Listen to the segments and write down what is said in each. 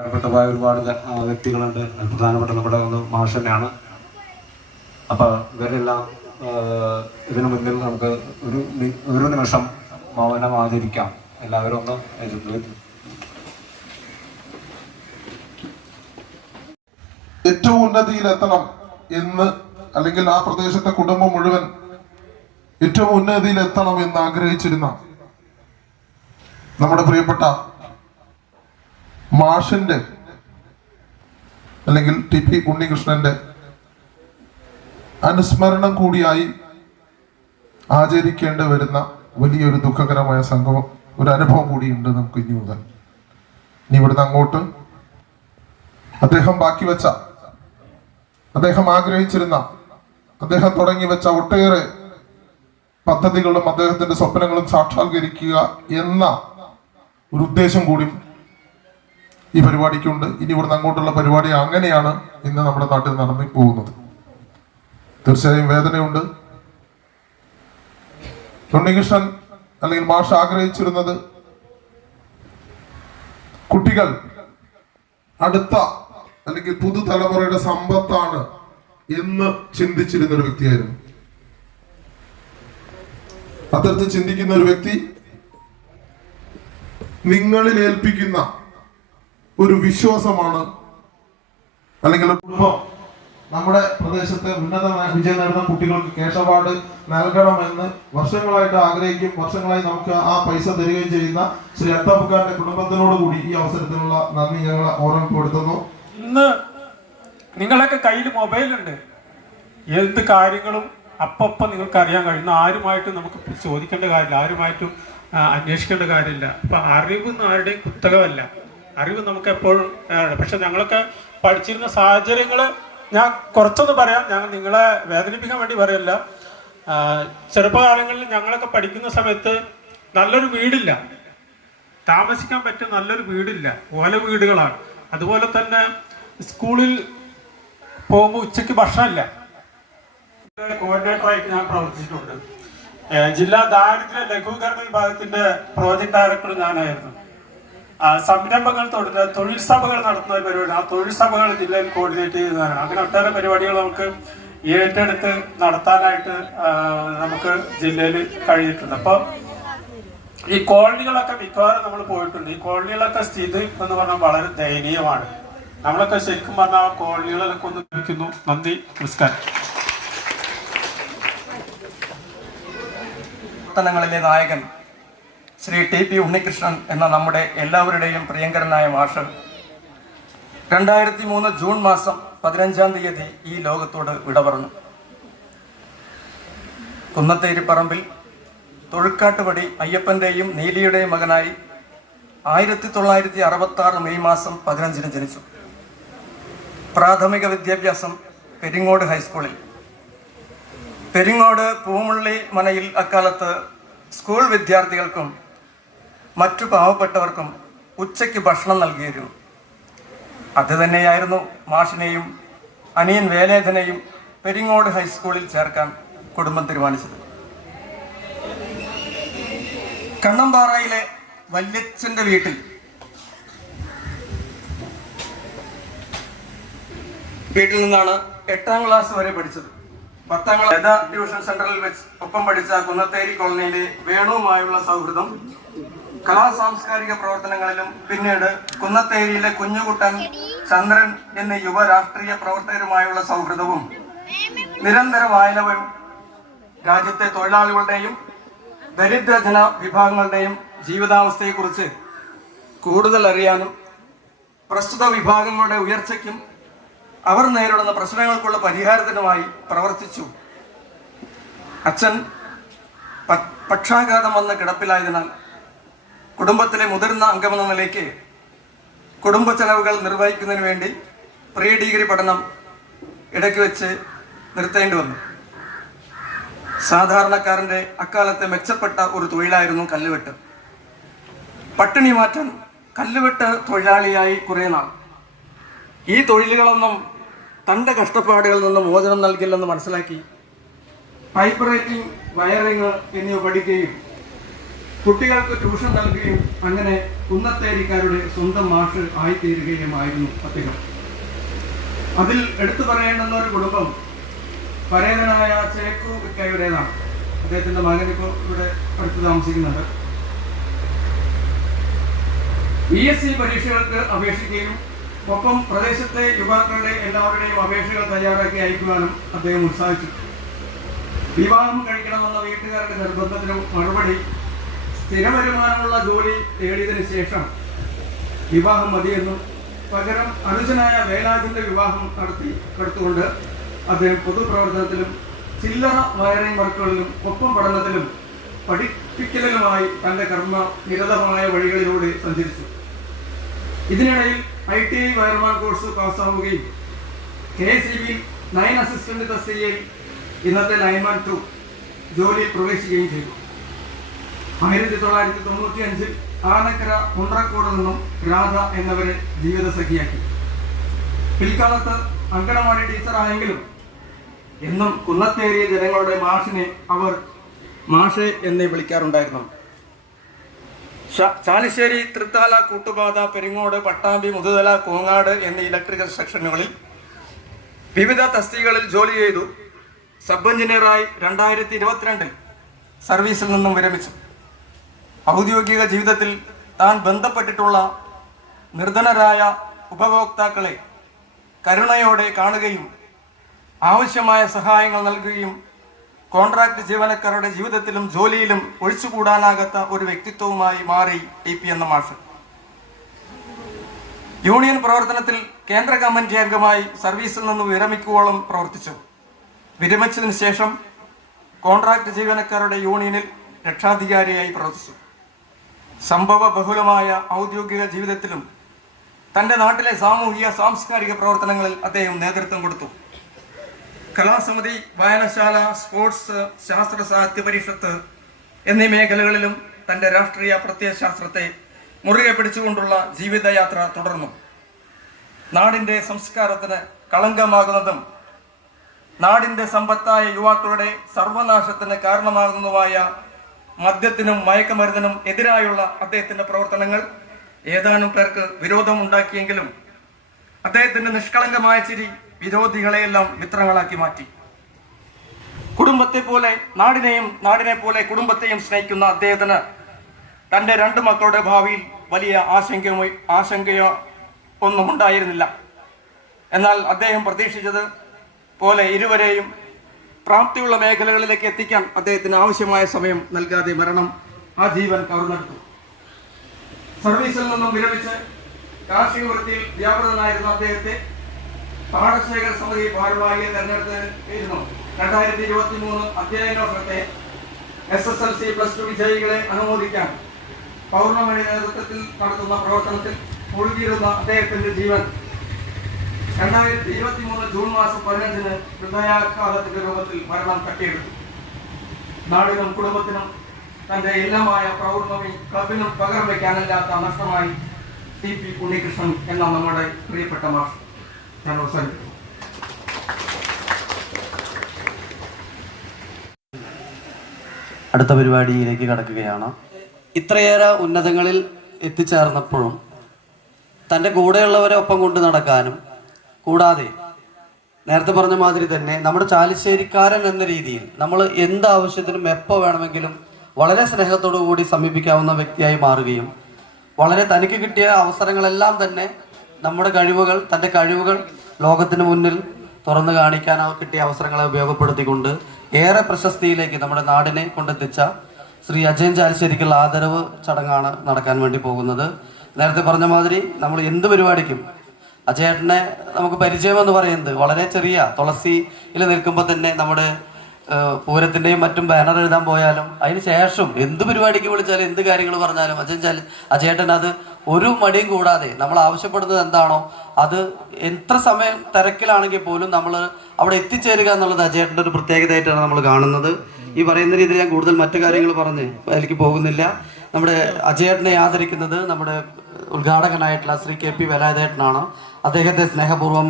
പ്രധാനപ്പെട്ടതായ ഒരുപാട് വ്യക്തികളുണ്ട്. പ്രധാനപ്പെട്ട നമ്മുടെ ഒന്ന് മാഷ് തന്നെയാണ്. അപ്പോൾ ഇവരെല്ലാം ഇതിനു മുന്നിൽ നമുക്ക് ഒരു നിമിഷം മൗനം ആചരിക്കാം. എല്ലാവരും ഒന്ന് ഏറ്റവും ഉന്നതിയിലെത്തണം എന്ന്, അല്ലെങ്കിൽ ആ പ്രദേശത്തെ കുടുംബം മുഴുവൻ ഏറ്റവും ഉന്നതിയിലെത്തണം എന്ന് ആഗ്രഹിച്ചിരുന്ന നമ്മുടെ പ്രിയപ്പെട്ട മാഷിന്റെ അല്ലെങ്കിൽ ടി പി ഉണ്ണികൃഷ്ണന്റെ അനുസ്മരണം കൂടിയായി ആചരിക്കേണ്ടി വരുന്ന വലിയൊരു ദുഃഖകരമായ സംഭവം, ഒരു അനുഭവം കൂടിയുണ്ട് നമുക്ക് ഇനി മുതൽ. ഇനി ഇവിടുന്ന് അങ്ങോട്ട് അദ്ദേഹം ബാക്കി വെച്ച, അദ്ദേഹം ആഗ്രഹിച്ചിരുന്ന, അദ്ദേഹം തുടങ്ങി വെച്ച ഒട്ടേറെ പദ്ധതികളും അദ്ദേഹത്തിന്റെ സ്വപ്നങ്ങളും സാക്ഷാത്കരിക്കുക എന്ന ഒരു ഉദ്ദേശം കൂടി ഈ പരിപാടിക്കുണ്ട്. ഇനി ഇവിടുന്ന് അങ്ങോട്ടുള്ള പരിപാടി അങ്ങനെയാണ് ഇന്ന് നമ്മുടെ നാട്ടിൽ നടന്നു പോകുന്നത്. തീർച്ചയായും വേദനയുണ്ട്. ഉണ്ണികൃഷ്ണൻ അല്ലെങ്കിൽ മാഷ് ആഗ്രഹിച്ചിരുന്നത് കുട്ടികൾ അടുത്ത അല്ലെങ്കിൽ പുതുതലമുറയുടെ സമ്പത്താണ് എന്ന് ചിന്തിച്ചിരുന്ന ഒരു വ്യക്തിയായിരുന്നു. അത്തരത്തിൽ ചിന്തിക്കുന്ന ഒരു വ്യക്തി നിങ്ങളിൽ ഏൽപ്പിക്കുന്ന ഒരു വിശ്വാസമാണ്, അല്ലെങ്കിൽ കുടുംബം നമ്മുടെ പ്രദേശത്തെ ഉന്നതമായ വിജയം നേടുന്ന കുട്ടികൾക്ക് ക്യാഷ് അവാർഡ് നൽകണമെന്ന് വർഷങ്ങളായിട്ട് ആഗ്രഹിക്കും. വർഷങ്ങളായി നമുക്ക് ആ പൈസ തരികയും ചെയ്യുന്ന ശ്രീ അത്താബുക്കാരന്റെ കുടുംബത്തിനോട് കൂടി ഈ അവസരത്തിലുള്ള നന്ദി ഞങ്ങൾ ഓർമ്മപ്പെടുത്തുന്നു. ഇന്ന് നിങ്ങളൊക്കെ കയ്യിൽ മൊബൈലുണ്ട്. എന്ത് കാര്യങ്ങളും അപ്പം നിങ്ങൾക്ക് അറിയാൻ കഴിയുന്ന, ആരുമായിട്ടും നമുക്ക് ചോദിക്കേണ്ട കാര്യമില്ല, ആരുമായിട്ടും അന്വേഷിക്കേണ്ട കാര്യമില്ല. അപ്പൊ അറിവൊന്നും ആരുടെയും കുത്തകമല്ല, അറിവ് നമുക്ക് എപ്പോഴും. പക്ഷെ ഞങ്ങളൊക്കെ പഠിച്ചിരുന്ന സാഹചര്യങ്ങൾ ഞാൻ കുറച്ചൊന്ന് പറയാം. ഞാൻ നിങ്ങളെ വേദനിപ്പിക്കാൻ വേണ്ടി പറയല്ല. ചെറുപ്പകാലങ്ങളിൽ ഞങ്ങളൊക്കെ പഠിക്കുന്ന സമയത്ത് നല്ലൊരു വീടില്ല, താമസിക്കാൻ പറ്റിയ നല്ലൊരു വീടില്ല, ഓല വീടുകളാണ്. അതുപോലെ തന്നെ സ്കൂളിൽ പോകുമ്പോൾ ഉച്ചയ്ക്ക് ഭക്ഷണമില്ല. കോർഡിനേറ്ററായിട്ട് ഞാൻ പ്രവർത്തിച്ചിട്ടുണ്ട്. ജില്ലാ ദാരിദ്ര്യ ലഘൂകരണ വിഭാഗത്തിന്റെ പ്രോജക്ട് ഡയറക്ടർ ഞാനായിരുന്നു. സംരംഭങ്ങൾ തൊഴിൽ സഭകൾ നടത്തുന്ന ഒരു പരിപാടി, ആ തൊഴിൽ സഭകൾ ജില്ലയിൽ കോർഡിനേറ്റ് ചെയ്യുന്നതാണ്. അങ്ങനെ ഒട്ടേറെ പരിപാടികൾ നമുക്ക് ഏറ്റെടുത്ത് നടത്താനായിട്ട് നമുക്ക് ജില്ലയിൽ കഴിഞ്ഞിട്ടുണ്ട്. അപ്പോൾ ഈ കോളനികളൊക്കെ മിക്കവാറും നമ്മൾ പോയിട്ടുണ്ട്. ഈ കോളനികളൊക്കെ സ്ഥിതി എന്ന് പറഞ്ഞാൽ വളരെ ദയനീയമാണ്. നമ്മളൊക്കെ ശരിക്കും പറഞ്ഞാൽ ആ കോളനികളൊക്കെ ഒന്ന് ലഭിക്കുന്നു. നന്ദി, നമസ്കാരം. പ്രവർത്തനങ്ങളിലെ നായകൻ ശ്രീ ടി പി ഉണ്ണികൃഷ്ണൻ എന്ന നമ്മുടെ എല്ലാവരുടെയും പ്രിയങ്കരനായ മാഷ് 2003 ജൂൺ മാസം 15-ാം തീയതി ഈ ലോകത്തോട് വിട പറഞ്ഞു. കുന്നത്തേരിപ്പറമ്പിൽ തൊഴുക്കാട്ടുപടി അയ്യപ്പന്റെയും നീലിയുടെയും മകനായി 1966 മെയ് മാസം 15-ന് ജനിച്ചു. പ്രാഥമിക വിദ്യാഭ്യാസം പെരിങ്ങോട് ഹൈസ്കൂളിൽ. പെരിങ്ങോട് പൂമുള്ളി മനയിൽ അക്കാലത്ത് സ്കൂൾ വിദ്യാർത്ഥികൾക്കും മറ്റു പാവപ്പെട്ടവർക്കും ഉച്ചയ്ക്ക് ഭക്ഷണം നൽകിയിരുന്നു. അത് തന്നെയായിരുന്നു മാഷിനെയും അനിയൻ വേലേധനെയും പെരിങ്ങോട് ഹൈസ്കൂളിൽ ചേർക്കാൻ കുടുംബം തീരുമാനിച്ചത്. കണ്ണമ്പാറയിലെ വല്യച്ഛന്റെ വീട്ടിൽ നിന്നാണ് 8ാം ക്ലാസ് വരെ പഠിച്ചത്. 10ാം ക്ലാസ് ട്യൂഷൻ സെന്ററിൽ വെച്ച് ഒപ്പം പഠിച്ച കുന്നത്തേരി കോളനിയിലെ വേണുവുമായുള്ള സൗഹൃദം കലാ സാംസ്കാരിക പ്രവർത്തനങ്ങളിലും പിന്നീട് കുന്നത്തേരിയിലെ കുഞ്ഞുകുട്ടൻ, ചന്ദ്രൻ എന്നീ യുവ രാഷ്ട്രീയ പ്രവർത്തകരുമായുള്ള സൗഹൃദവും നിരന്തര വായനവും രാജ്യത്തെ തൊഴിലാളികളുടെയും ദരിദ്രജന വിഭാഗങ്ങളുടെയും ജീവിതാവസ്ഥയെക്കുറിച്ച് കൂടുതൽ അറിയാനും പ്രസ്തുത വിഭാഗങ്ങളുടെ ഉയർച്ചയ്ക്കും അവർ നേരിടുന്ന പ്രശ്നങ്ങൾക്കുള്ള പരിഹാരത്തിനുമായി പ്രവർത്തിച്ചു. അച്ഛൻ പക്ഷാഘാതം വന്ന് കിടപ്പിലായതിനാൽ കുടുംബത്തിലെ മുതിർന്ന അംഗമെന്ന നിലയ്ക്ക് കുടുംബ ചെലവുകൾ നിർവഹിക്കുന്നതിന് വേണ്ടി പ്രീ ഡിഗ്രി പഠനം ഇടയ്ക്ക് വെച്ച് നിർത്തേണ്ടി വന്നു. സാധാരണക്കാരൻ്റെ അക്കാലത്തെ മെച്ചപ്പെട്ട ഒരു തൊഴിലായിരുന്നു കല്ലുവെട്ട്. പട്ടിണി മാറ്റാൻ കല്ലുവെട്ട് തൊഴിലാളിയായി കുറേ നാൾ. ഈ തൊഴിലുകളൊന്നും തൻ്റെ കഷ്ടപ്പാടുകളിൽ നിന്ന് മോചനം നൽകില്ലെന്ന് മനസ്സിലാക്കി പൈപ്പ് റൈറ്റിംഗ്, വയറിങ് എന്നിവ പഠിക്കുകയും കുട്ടികൾക്ക് ട്യൂഷൻ നൽകുകയും അങ്ങനെ കുന്നത്തേരിക്കാരുടെ സ്വന്തം മാഷ് ആയിത്തീരുകയുമായിരുന്നു അദ്ദേഹം. അതിൽ എടുത്തു പറയേണ്ടുന്ന ഒരു കുടുംബം പരേതനായ ചേക്കു ഇക്കയുടേതാണ്. അദ്ദേഹത്തിന്റെ മകൻ ഇപ്പോൾ ഇവിടെ അടുത്ത് താമസിക്കുന്നുണ്ട്. ESC പരീക്ഷകൾക്ക് അപേക്ഷിക്കുകയും ഒപ്പം പ്രദേശത്തെ യുവാക്കളുടെ എല്ലാവരുടെയും അപേക്ഷകൾ തയ്യാറാക്കി അയക്കുവാനും അദ്ദേഹം ഉത്സാഹിച്ചു. വിവാഹം കഴിക്കണമെന്ന വീട്ടുകാരുടെ നിർബന്ധത്തിന് മറുപടി സ്ഥിര വരുമാനമുള്ള ജോലി നേടിയതിനു ശേഷം വിവാഹം മതിയെന്നും പകരം അനുജനായ വേലാജിന്റെ വിവാഹം നടത്തിക്കൊടുത്തുകൊണ്ട് അദ്ദേഹം പൊതുപ്രവർത്തനത്തിലും ചില്ലറ വയറിംഗ് വർക്കുകളിലും ഒപ്പം പഠനത്തിലും പഠിപ്പിക്കലിലുമായി തന്റെ കർമ്മ നിരതമായ വഴികളിലൂടെ സഞ്ചരിച്ചു. ഇതിനിടയിൽ ITI വയർമാൻ കോഴ്സ് പാസ്സാവുകയും KSEB 9 അസിസ്റ്റന്റ് തസ്തികയിൽ ഇന്നത്തെ ലൈൻമാൻ 2 ജോലിയിൽ പ്രവേശിക്കുകയും ചെയ്തു. 1995 ആനക്കര മുണ്ട്രക്കോട് നിന്നും രാധ എന്നവരെ ജീവിത സഖിയാക്കി. പിൽക്കാലത്ത് അങ്കണവാടി ടീച്ചറായെങ്കിലും എന്നും കുന്നത്തേരിയ ജനങ്ങളുടെ മാഷിനെ അവർ മാഷെ എന്നേ വിളിക്കാറുണ്ടായിരുന്നു. ചാലിശ്ശേരി, തൃത്താല, കൂട്ടുപാത, പെരിങ്ങോട്, പട്ടാമ്പി, മുതുതല, കോങ്ങാട് എന്നീ ഇലക്ട്രിക്കൽ സെക്ഷനുകളിൽ വിവിധ തസ്തികകളിൽ ജോലി ചെയ്തു. സബ് എഞ്ചിനീയറായി 2022 സർവീസിൽ നിന്നും വിരമിച്ചു. ഔദ്യോഗിക ജീവിതത്തിൽ താൻ ബന്ധപ്പെട്ടിട്ടുള്ള നിർധനരായ ഉപഭോക്താക്കളെ കരുണയോടെ കാണുകയും ആവശ്യമായ സഹായങ്ങൾ നൽകുകയും കോൺട്രാക്ട് ജീവനക്കാരുടെ ജീവിതത്തിലും ജോലിയിലും ഒഴിച്ചുകൂടാനാകാത്ത ഒരു വ്യക്തിത്വവുമായി മാറി TP എന്ന മാഷ്. യൂണിയൻ പ്രവർത്തനത്തിൽ കേന്ദ്ര കമ്മിറ്റി അംഗമായി സർവീസിൽ നിന്ന് വിരമിക്കുവോളം പ്രവർത്തിച്ചു. വിരമിച്ചതിന് ശേഷം കോൺട്രാക്ട് ജീവനക്കാരുടെ യൂണിയനിൽ രക്ഷാധികാരിയായി പ്രവർത്തിച്ചു. സംഭവ ബഹുലമായ ഔദ്യോഗിക ജീവിതത്തിലും തൻ്റെ നാട്ടിലെ സാമൂഹിക സാംസ്കാരിക പ്രവർത്തനങ്ങളിൽ അദ്ദേഹം നേതൃത്വം കൊടുത്തു. കലാസമിതി, വായനശാല, സ്പോർട്സ്, ശാസ്ത്ര സാഹിത്യ പരിഷത്ത് എന്നീ മേഖലകളിലും തൻ്റെ രാഷ്ട്രീയ പ്രത്യയശാസ്ത്രത്തെ മുറുകെ പിടിച്ചുകൊണ്ടുള്ള ജീവിതയാത്ര തുടർന്നു. നാടിൻ്റെ സംസ്കാരത്തിന് കളങ്കമാകുന്നതും നാടിൻ്റെ സമ്പത്തായ യുവാക്കളുടെ സർവനാശത്തിന് കാരണമാകുന്നതുമായ മദ്യത്തിനും മയക്കുമരുന്നിനും എതിരായുള്ള അദ്ദേഹത്തിൻ്റെ പ്രവർത്തനങ്ങൾ ഏതാനും പേർക്ക് വിരോധമുണ്ടാക്കിയെങ്കിലും അദ്ദേഹത്തിൻ്റെ നിഷ്കളങ്കമായ ചിരി വിരോധികളെയെല്ലാം മിത്രങ്ങളാക്കി മാറ്റി. കുടുംബത്തെ പോലെ നാടിനെ പോലെ കുടുംബത്തെയും സ്നേഹിക്കുന്ന അദ്ദേഹത്തിന് തൻ്റെ 2 മക്കളുടെ ഭാവിയിൽ വലിയ ആശങ്കയോ ഒന്നും ഉണ്ടായിരുന്നില്ല. എന്നാൽ അദ്ദേഹം പ്രതീക്ഷിച്ചത് പോലെ ഇരുവരെയും പ്രാപ്തിയുള്ള മേഖലകളിലേക്ക് എത്തിക്കാൻ അദ്ദേഹത്തിന് ആവശ്യമായ സമയം നൽകാതെ മരണം ആ ജീവൻ കവർന്നെടുത്തു. സർവീസിൽ നിന്നും വിരമിച്ച് കാർഷിക വൃത്തിയിൽ വ്യാപൃതനായിരുന്ന അദ്ദേഹത്തെ പാടശേഖര സമിതി ഭാരവാഹിയെ തെരഞ്ഞെടുത്തിരുന്നു. 2023 അധ്യയന വർഷത്തെ SSLC +2 വിജയികളെ അനുമോദിക്കാൻ പൗർണമണി നേതൃത്വത്തിൽ നടത്തുന്ന പ്രവർത്തനത്തിൽ മുഴുകിയിരുന്ന അദ്ദേഹത്തിന്റെ ജീവൻ 2023 ജൂൺ മാസം 15-ന് ഹൃദയാഘാതത്തിന്റെ രൂപത്തിൽ മരണം തട്ടിയെടുത്തു. നാടിനും കുടുംബത്തിനും തന്റെ എല്ലാമായ പൗർണമി ക്ലബിനും പകരം വയ്ക്കാനില്ലാത്ത നഷ്ടമായി TP ഉണ്ണികൃഷ്ണൻ എന്ന നമ്മുടെ പ്രിയപ്പെട്ട മാഷ്. ഞാൻ അവസാനിപ്പിക്കുന്നു. അടുത്ത പരിപാടിയിലേക്ക് കടക്കുകയാണ്. ഇത്രയേറെ ഉന്നതങ്ങളിൽ എത്തിച്ചേർന്നപ്പോഴും തൻ്റെ കൂടെയുള്ളവരെ ഒപ്പം കൊണ്ട് നടക്കാനും കൂടാതെ നേരത്തെ പറഞ്ഞ മാതിരി തന്നെ നമ്മുടെ ചാലിശ്ശേരിക്കാരൻ എന്ന രീതിയിൽ നമ്മൾ എന്ത് ആവശ്യത്തിനും എപ്പോൾ വേണമെങ്കിലും വളരെ സ്നേഹത്തോടു കൂടി സമീപിക്കാവുന്ന വ്യക്തിയായി മാറുകയും വളരെ തനിക്ക് കിട്ടിയ അവസരങ്ങളെല്ലാം തന്നെ തൻ്റെ കഴിവുകൾ ലോകത്തിന് മുന്നിൽ തുറന്നു കാണിക്കാൻ കിട്ടിയ അവസരങ്ങളെ ഉപയോഗപ്പെടുത്തിക്കൊണ്ട് ഏറെ പ്രശസ്തിയിലേക്ക് നമ്മുടെ നാടിനെ കൊണ്ടെത്തിച്ച ശ്രീ അജയൻ ചാലിശ്ശേരിക്കുള്ള ആദരവ് ചടങ്ങാണ് നടക്കാൻ വേണ്ടി പോകുന്നത്. നേരത്തെ പറഞ്ഞ മാതിരി നമ്മൾ എന്ത് പരിപാടിക്കും അജയേട്ടനെ നമുക്ക് പരിചയമെന്ന് പറയുന്നത് വളരെ ചെറിയ തുളസിയിൽ നിൽക്കുമ്പോൾ തന്നെ നമ്മുടെ പൂരത്തിൻ്റെയും മറ്റും ബാനർ എഴുതാൻ പോയാലും അതിന് ശേഷം എന്ത് പരിപാടിക്ക് വിളിച്ചാലും എന്ത് കാര്യങ്ങൾ പറഞ്ഞാലും അജയേട്ടൻ അത് ഒരു മടിയും കൂടാതെ നമ്മൾ ആവശ്യപ്പെടുന്നത് എന്താണോ അത് എത്ര സമയം തിരക്കിലാണെങ്കിൽ പോലും നമ്മൾ അവിടെ എത്തിച്ചേരുക എന്നുള്ളത് അജയേട്ടൻ്റെ ഒരു പ്രത്യേകതയായിട്ടാണ് നമ്മൾ കാണുന്നത്. ഈ പറയുന്ന രീതിയിൽ ഞാൻ കൂടുതൽ മറ്റു കാര്യങ്ങൾ പറഞ്ഞ് അതിലേക്ക് പോകുന്നില്ല. നമ്മുടെ അജയേട്ടനെ ആദരിക്കുന്നത് നമ്മുടെ ഉദ്ഘാടകനായിട്ടുള്ള ശ്രീ KP വേലായുധേട്ടനാണ്. അദ്ദേഹത്തെ സ്നേഹപൂർവ്വം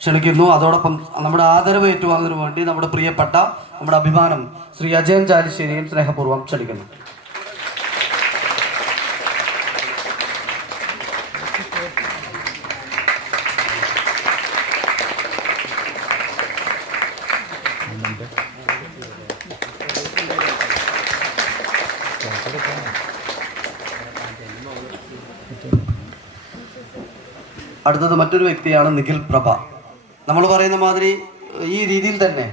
ക്ഷണിക്കുന്നു. അതോടൊപ്പം നമ്മുടെ ആദരവ് ഏറ്റുവാങ്ങുന്നതിന് വേണ്ടി നമ്മുടെ പ്രിയപ്പെട്ട നമ്മുടെ അഭിമാനം ശ്രീ അജയൻ ചാലിശ്ശേരിയും സ്നേഹപൂർവ്വം ക്ഷണിക്കുന്നു. അടുത്തത് മറ്റൊരു വ്യക്തിയാണ് നിഖിൽ പ്രഭ. നമ്മൾ പറയുന്ന മാതിരി ഈ രീതിയിൽ തന്നെ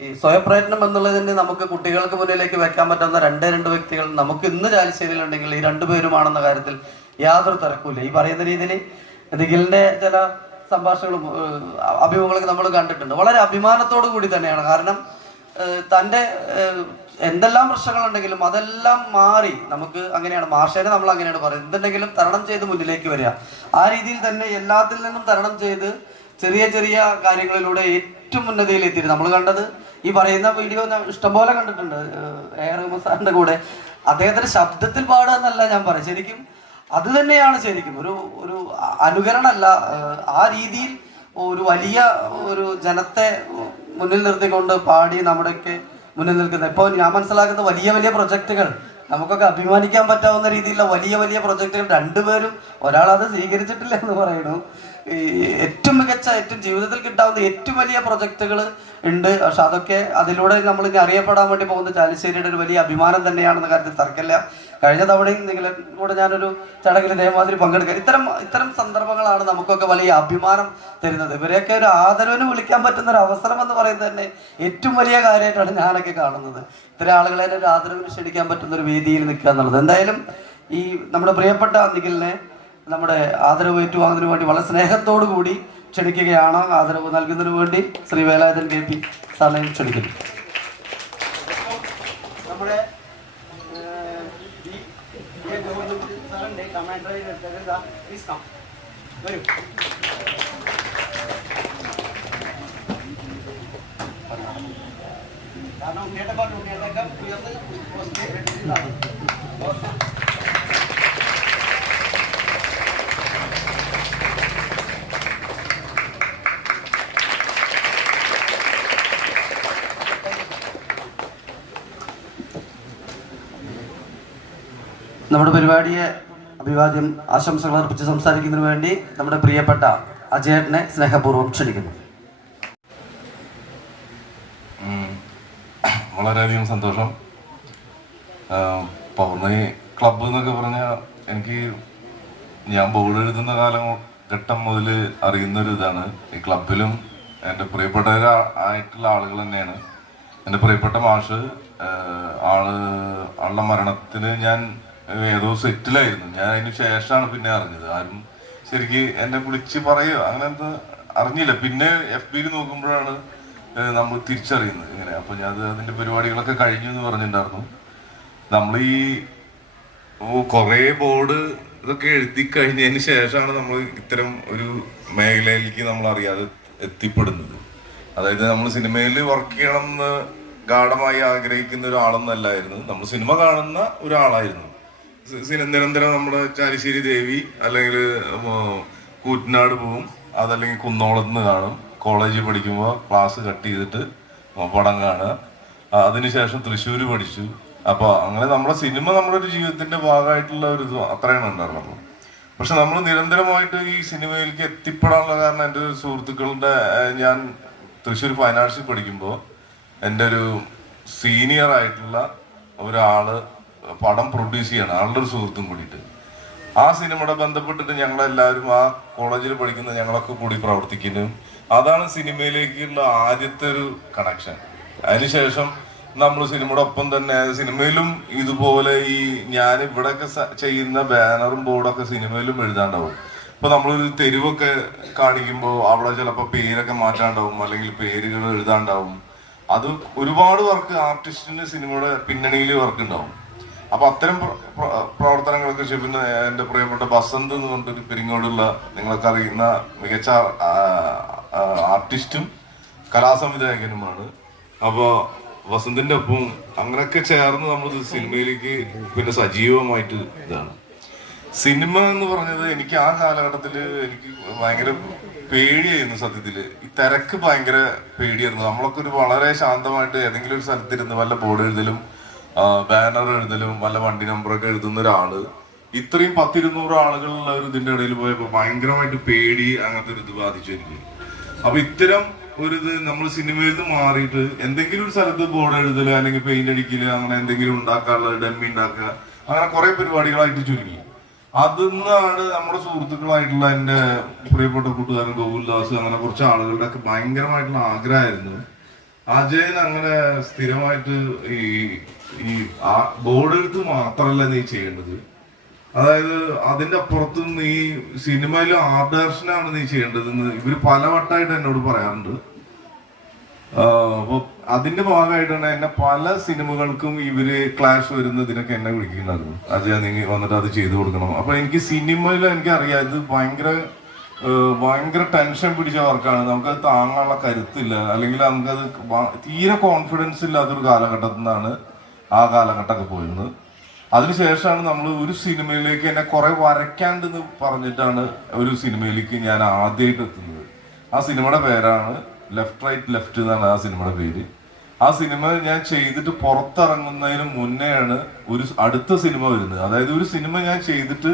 ഈ സ്വയപ്രയത്നം എന്നുള്ളതിന് നമുക്ക് കുട്ടികൾക്ക് മുന്നിലേക്ക് വെക്കാൻ പറ്റുന്ന രണ്ട് വ്യക്തികൾ നമുക്ക് ഇന്ന് ചാലിശ്ശേരിയിലുണ്ടെങ്കിൽ ഈ രണ്ടുപേരുമാണെന്ന കാര്യത്തിൽ യാതൊരു തർക്കമില്ല. ഈ പറയുന്ന രീതിയിൽ നിഖിലിന്റെ ചില സംഭാഷണങ്ങളും അഭിമുഖങ്ങളൊക്കെ നമ്മൾ കണ്ടിട്ടുണ്ട്. വളരെ അഭിമാനത്തോടു കൂടി തന്നെയാണ്. കാരണം തൻ്റെ എന്തെല്ലാം പ്രശ്നങ്ങളുണ്ടെങ്കിലും അതെല്ലാം മാറി നമുക്ക് അങ്ങനെയാണ് മാഷേനെ നമ്മൾ അങ്ങനെയാണ് പറയുന്നത്, എന്തുണ്ടെങ്കിലും തരണം ചെയ്ത് മുന്നിലേക്ക് വരിക. ആ രീതിയിൽ തന്നെ എല്ലാത്തിൽ നിന്നും തരണം ചെയ്ത് ചെറിയ ചെറിയ കാര്യങ്ങളിലൂടെ ഏറ്റവും ഉന്നതിയിൽ എത്തിയിട്ട് നമ്മൾ കണ്ടത് ഈ പറയുന്ന വീഡിയോ ഇഷ്ടംപോലെ കണ്ടിട്ടുണ്ട്. റഹ്മാൻ സാറിന്റെ കൂടെ അദ്ദേഹത്തിന്റെ ശബ്ദത്തിൽ പാടുക എന്നല്ല ഞാൻ പറയും, ശരിക്കും അത് തന്നെയാണ് ശരിക്കും ഒരു അനുകരണമല്ല. ആ രീതിയിൽ ഒരു വലിയ ഒരു ജനത്തെ മുന്നിൽ നിർത്തിക്കൊണ്ട് പാടി നമ്മുടെയൊക്കെ മുന്നിൽ നിൽക്കുന്നത്. ഇപ്പോൾ ഞാൻ മനസ്സിലാക്കുന്ന വലിയ വലിയ പ്രൊജക്ടുകൾ നമുക്കൊക്കെ അഭിമാനിക്കാൻ പറ്റാവുന്ന രീതിയിലുള്ള വലിയ വലിയ പ്രൊജക്ടുകൾ രണ്ടുപേരും ഒരാളത് സ്വീകരിച്ചിട്ടില്ല എന്ന് പറയുന്നു. ഈ ഏറ്റവും മികച്ച ഏറ്റവും ജീവിതത്തിൽ കിട്ടാവുന്ന ഏറ്റവും വലിയ പ്രൊജക്ടുകൾ ഉണ്ട്. പക്ഷെ അതൊക്കെ അതിലൂടെ നമ്മൾ ഇനി അറിയപ്പെടാൻ വേണ്ടി പോകുന്ന ചാലിശ്ശേരിയുടെ ഒരു വലിയ അഭിമാനം തന്നെയാണെന്ന കാര്യത്തിൽ തർക്കമില്ല. കഴിഞ്ഞ തവണയും നിങ്ങളുടെ കൂടെ ഞാനൊരു ചടങ്ങിൽ ഇതേമാതിരി പങ്കെടുക്കുക. ഇത്തരം സന്ദർഭങ്ങളാണ് നമുക്കൊക്കെ വലിയ അഭിമാനം തരുന്നത്. ഇവരെയൊക്കെ ഒരു ആദരവിന് വിളിക്കാൻ പറ്റുന്ന ഒരു അവസരം എന്ന് പറയുന്നത് തന്നെ ഏറ്റവും വലിയ കാര്യമായിട്ടാണ് ഞാനൊക്കെ കാണുന്നത്. ഇത്തരം ആളുകളെ ഒരു ആദരവിന് ക്ഷണിക്കാൻ പറ്റുന്ന ഒരു വേദിയിൽ നിൽക്കുക എന്നുള്ളത്. എന്തായാലും ഈ നമ്മുടെ പ്രിയപ്പെട്ട നിഖിലിനെ നമ്മുടെ ആദരവ് ഏറ്റുവാങ്ങുന്നതിന് വേണ്ടി വളരെ സ്നേഹത്തോടു കൂടി ക്ഷണിക്കുകയാണ്. ആദരവ് നൽകുന്നതിന് വേണ്ടി ശ്രീ വേലായുധൻ KP സാറിനെയും ക്ഷണിക്കുന്നു. നമ്മുടെ നമ്മുടെ പരിപാടിയെ അഭിവാദ്യം ആശംസകൾ അർപ്പിച്ച് സംസാരിക്കുന്നതിന് വേണ്ടി നമ്മുടെ പ്രിയപ്പെട്ട അജയേട്ടനെ സ്നേഹപൂർവ്വം ക്ഷണിക്കുന്നു. വളരെയധികം സന്തോഷം. പൗർണമി ക്ലബ്ബ് എന്നൊക്കെ പറഞ്ഞാൽ എനിക്ക് ഞാൻ ബോർഡ് എഴുതുന്ന ഘട്ടം മുതൽ അറിയുന്നൊരു ഇതാണ്. ഈ ക്ലബിലും എൻ്റെ പ്രിയപ്പെട്ടവരായിട്ടുള്ള ആളുകൾ തന്നെയാണ്. എൻ്റെ പ്രിയപ്പെട്ട മാഷ് ആളുടെ മരണത്തിന് ഞാൻ ഏതോ സെറ്റിലായിരുന്നു. ഞാൻ അതിന് ശേഷമാണ് പിന്നെ അറിഞ്ഞത്. ആരും ശരിക്ക് എന്നെ വിളിച്ച് പറയുക അങ്ങനെ എന്താ അറിഞ്ഞില്ല. പിന്നെ FB നോക്കുമ്പോഴാണ് നമ്മൾ തിരിച്ചറിയുന്നത് ഇങ്ങനെ. അപ്പം ഞാൻ അതിൻ്റെ പരിപാടികളൊക്കെ കഴിഞ്ഞു എന്ന് പറഞ്ഞിട്ടുണ്ടായിരുന്നു. നമ്മൾ ഈ കുറേ ബോർഡ് ഇതൊക്കെ എഴുതി കഴിഞ്ഞതിന് ശേഷമാണ് നമ്മൾ ഇത്തരം ഒരു മേഖലയിലേക്ക് നമ്മൾ അറിയാതെ എത്തിപ്പെടുന്നത്. അതായത് നമ്മൾ സിനിമയിൽ വർക്ക് ചെയ്യണം എന്ന് ഗാഢമായി ആഗ്രഹിക്കുന്ന ഒരാളൊന്നല്ലായിരുന്നു. നമ്മൾ സിനിമ കാണുന്ന ഒരാളായിരുന്നു. നിരന്തരം നമ്മുടെ ചാലിശ്ശേരി ദേവി അല്ലെങ്കിൽ കൂറ്റനാട് പോവും, അതല്ലെങ്കിൽ കുന്നോളത്ത് നിന്ന് കാണും. കോളേജിൽ പഠിക്കുമ്പോൾ ക്ലാസ് കട്ട് ചെയ്തിട്ട് പടം കാണുക. അതിനുശേഷം തൃശ്ശൂർ പഠിച്ചു. അപ്പോൾ അങ്ങനെ നമ്മുടെ സിനിമ നമ്മുടെ ഒരു ജീവിതത്തിന്റെ ഭാഗമായിട്ടുള്ള ഒരു ഇത് അത്രയാണ് ഉണ്ടായിരുന്നുള്ളൂ. പക്ഷെ നമ്മൾ നിരന്തരമായിട്ട് ഈ സിനിമയിലേക്ക് എത്തിപ്പെടാനുള്ള കാരണം എൻ്റെ ഒരു സുഹൃത്തുക്കളുടെ ഞാൻ തൃശ്ശൂർ ഫൈൻ ആർട്സിൽ പഠിക്കുമ്പോൾ എൻ്റെ ഒരു സീനിയർ ആയിട്ടുള്ള ഒരാള് പടം പ്രൊഡ്യൂസ് ചെയ്യണം, ആളുടെ ഒരു സുഹൃത്തും കൂടിയിട്ട്. ആ സിനിമയുടെ ബന്ധപ്പെട്ടിട്ട് ഞങ്ങളെല്ലാവരും ആ കോളേജിൽ പഠിക്കുന്ന ഞങ്ങളൊക്കെ കൂടി പ്രവർത്തിക്കുന്നു. അതാണ് സിനിമയിലേക്കുള്ള ആദ്യത്തെ ഒരു കണക്ഷൻ. അതിനുശേഷം നമ്മൾ സിനിമയുടെ ഒപ്പം തന്നെ സിനിമയിലും ഇതുപോലെ ഈ ഞാൻ ഇവിടെയൊക്കെ ചെയ്യുന്ന ബാനറും ബോർഡൊക്കെ സിനിമയിലും എഴുതാണ്ടാവും. ഇപ്പൊ നമ്മളൊരു തെരുവൊക്കെ കാണിക്കുമ്പോൾ അവിടെ ചിലപ്പോൾ പേരൊക്കെ മാറ്റാണ്ടാവും, അല്ലെങ്കിൽ പേരുകൾ എഴുതാണ്ടാവും. അത് ഒരുപാട് വർക്ക് ആർട്ടിസ്റ്റിന് സിനിമയുടെ പിന്നണിയിൽ വർക്ക് ഉണ്ടാവും. അപ്പൊ അത്തരം പ്രവർത്തനങ്ങളൊക്കെ പിന്നെ എൻ്റെ പ്രിയപ്പെട്ട ബസന്ത് എന്ന് പറഞ്ഞിട്ടൊരു പെരിങ്ങോടുള്ള നിങ്ങളൊക്കെ അറിയുന്ന മികച്ച ആർട്ടിസ്റ്റും കലാസംവിധായകനുമാണ്. അപ്പോൾ വസന്തിന്റെ ഒപ്പം അങ്ങനെയൊക്കെ ചേർന്ന് നമ്മൾ സിനിമയിലേക്ക് പിന്നെ സജീവമായിട്ട് ഇതാണ്. സിനിമ എന്ന് പറഞ്ഞത് എനിക്ക് ആ കാലഘട്ടത്തിൽ എനിക്ക് ഭയങ്കര പേടിയായിരുന്നു. സത്യത്തില് ഈ തിരക്ക് ഭയങ്കര പേടിയായിരുന്നു. നമ്മളൊക്കെ ഒരു വളരെ ശാന്തമായിട്ട് ഏതെങ്കിലും ഒരു സ്ഥലത്തിരുന്ന് വല്ല ബോർഡ് എഴുതലും ബാനർ എഴുതലും വല്ല വണ്ടി നമ്പറൊക്കെ എഴുതുന്ന ഒരാള് ഇത്രയും 100-200 ആളുകളുള്ള ഒരു ഇതിന്റെ ഇടയിൽ പോയപ്പോൾ ഭയങ്കരമായിട്ട് പേടി അങ്ങനത്തെ ഒരു ഇത് ബാധിച്ചു എനിക്ക്. അപ്പൊ ഇത്തരം ഒരു ഇത് നമ്മൾ സിനിമയിൽ നിന്ന് മാറിയിട്ട് എന്തെങ്കിലും ഒരു സ്ഥലത്ത് ബോർഡ് എഴുതല് അല്ലെങ്കിൽ പെയിന്റ് അടിക്കല് അങ്ങനെ എന്തെങ്കിലും ഉണ്ടാക്കാനുള്ള ഡമ്മി ഉണ്ടാക്കുക അങ്ങനെ കുറെ പരിപാടികളായിട്ട് ചുരുങ്ങി. അതിന്നാണ് നമ്മുടെ സുഹൃത്തുക്കളായിട്ടുള്ള എൻ്റെ പ്രിയപ്പെട്ട കൂട്ടുകാരൻ ഗോകുൽദാസ് അങ്ങനെ കുറച്ച് ആളുകളുടെ ഒക്കെ ഭയങ്കരമായിട്ടുള്ള ആഗ്രഹമായിരുന്നു അജയൻ അങ്ങനെ സ്ഥിരമായിട്ട് ഈ ബോർഡ് എഴുത്ത് മാത്രമല്ല നീ ചെയ്യേണ്ടത്, അതായത് അതിന്റെ അപ്പുറത്തും നീ സിനിമയിൽ ആർട്ട് ഡയറക്ഷനാണ് നീ ചെയ്യേണ്ടതെന്ന് ഇവര് പലവട്ടമായിട്ട് എന്നോട് പറയാറുണ്ട്. അപ്പൊ അതിന്റെ ഭാഗമായിട്ടാണ് എന്നെ പല സിനിമകൾക്കും ഇവര് ക്ലാഷ് വരുന്നതിനൊക്കെ എന്നെ വിളിക്കുന്നുണ്ടായിരുന്നു. അജയ നീ വന്നിട്ട് അത് ചെയ്തു കൊടുക്കണം. അപ്പൊ എനിക്ക് സിനിമയിൽ എനിക്കറിയാം ഇത് ഭയങ്കര ടെൻഷൻ പിടിച്ച വർക്കാണ്, നമുക്കത് താങ്ങാനുള്ള കരുത്തില്ല, അല്ലെങ്കിൽ നമുക്കത് തീരെ കോൺഫിഡൻസ് ഇല്ലാത്തൊരു കാലഘട്ടത്തിൽ നിന്നാണ് ആ കാലഘട്ടമൊക്കെ പോയിരുന്നത്. അതിനുശേഷമാണ് നമ്മൾ ഒരു സിനിമയിലേക്ക് എന്നെ കുറെ വരയ്ക്കാണ്ടെന്ന് പറഞ്ഞിട്ടാണ് ഒരു സിനിമയിലേക്ക് ഞാൻ ആദ്യമായിട്ട് എത്തുന്നത്. ആ സിനിമയുടെ പേരാണ് ലെഫ്റ്റ് റൈറ്റ് ലെഫ്റ്റ് എന്നാണ് ആ സിനിമയുടെ പേര്. ആ സിനിമ ഞാൻ ചെയ്തിട്ട് പുറത്തിറങ്ങുന്നതിന് മുന്നെയാണ് ഒരു അടുത്ത സിനിമ വരുന്നത്. അതായത് ഒരു സിനിമ ഞാൻ ചെയ്തിട്ട്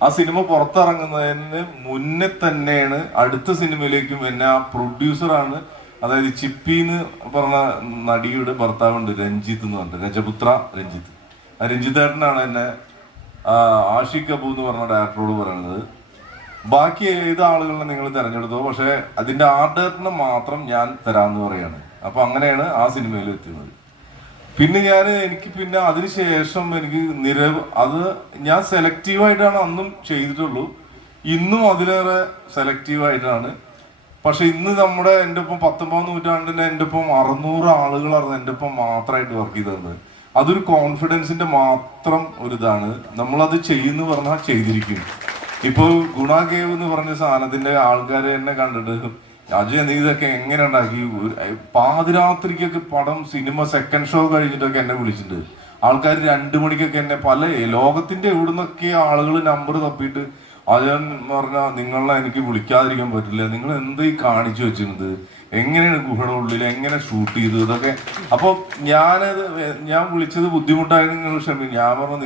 ആ സിനിമ പുറത്തിറങ്ങുന്നതിന് മുന്നേ തന്നെയാണ് അടുത്ത സിനിമയിലേക്കും എന്നെ ആ പ്രൊഡ്യൂസറാണ്, അതായത് ചിപ്പി എന്ന് പറഞ്ഞ നടിയുടെ ഭർത്താവുണ്ട് രഞ്ജിത്ത് എന്ന് പറഞ്ഞിട്ട്, രജപുത്ര രഞ്ജിത്ത്. ആ രഞ്ജിത്തേട്ടനാണ് എന്നെ ആഷിഖ് കപൂർ എന്ന് പറഞ്ഞ ഡയറക്ടറോട് പറയുന്നത് ബാക്കി ഏത് ആളുകളെ നിങ്ങൾ തിരഞ്ഞെടുത്തോ, പക്ഷെ അതിന്റെ ആർട്ട് ഡയറക്ടറിനെ മാത്രം ഞാൻ തരാമെന്ന് പറയാണ്. അപ്പൊ അങ്ങനെയാണ് ആ സിനിമയിൽ എത്തുന്നത്. പിന്നെ എനിക്ക് പിന്നെ അതിനുശേഷം എനിക്ക് അത് ഞാൻ സെലക്റ്റീവായിട്ടാണ് അന്നും ചെയ്തിട്ടുള്ളൂ, ഇന്നും അതിലേറെ സെലക്റ്റീവായിട്ടാണ്. പക്ഷെ ഇന്ന് എൻ്റെ ഒപ്പം 19ാം നൂറ്റാണ്ടിന്റെ എൻ്റെ ഒപ്പം 600 ആളുകളാണ് എൻ്റെ ഒപ്പം മാത്രമായിട്ട് വർക്ക് ചെയ്തത്. അതൊരു കോൺഫിഡൻസിന്റെ മാത്രം ഒരിതാണ്. നമ്മളത് ചെയ്യുന്നു പറഞ്ഞാൽ ചെയ്തിരിക്കും. ഇപ്പൊ ഗുണാഗേവ് എന്ന് പറഞ്ഞ സാധനത്തിന്റെ ആൾക്കാർ എന്നെ കണ്ടിട്ട് അജയ് നീ ഇതൊക്കെ എങ്ങനെ ഉണ്ടാക്കി, പാതിരാത്രിക്കൊക്കെ പടം സിനിമ സെക്കൻഡ് ഷോ കഴിഞ്ഞിട്ടൊക്കെ എന്നെ വിളിച്ചിട്ടുണ്ട്. ആൾക്കാർ 2 മണിക്കൊക്കെ എന്നെ പല ലോകത്തിന്റെ എവിടുന്നൊക്കെ ആളുകൾ നമ്പർ തപ്പിയിട്ട് അജയൻ പറഞ്ഞാൽ നിങ്ങളെ എനിക്ക് വിളിക്കാതിരിക്കാൻ പറ്റില്ല, നിങ്ങൾ എന്താ ഈ കാണിച്ചു വെച്ചിരുന്നത്, എങ്ങനെയാണ് ഗുഹയുടെ ഉള്ളിൽ എങ്ങനെ ഷൂട്ട് ചെയ്തു ഇതൊക്കെ. അപ്പൊ ഞാൻ വിളിച്ചത് ബുദ്ധിമുട്ടായിരുന്നു, നിങ്ങൾ ക്ഷമിക്കും. ഞാൻ പറഞ്ഞു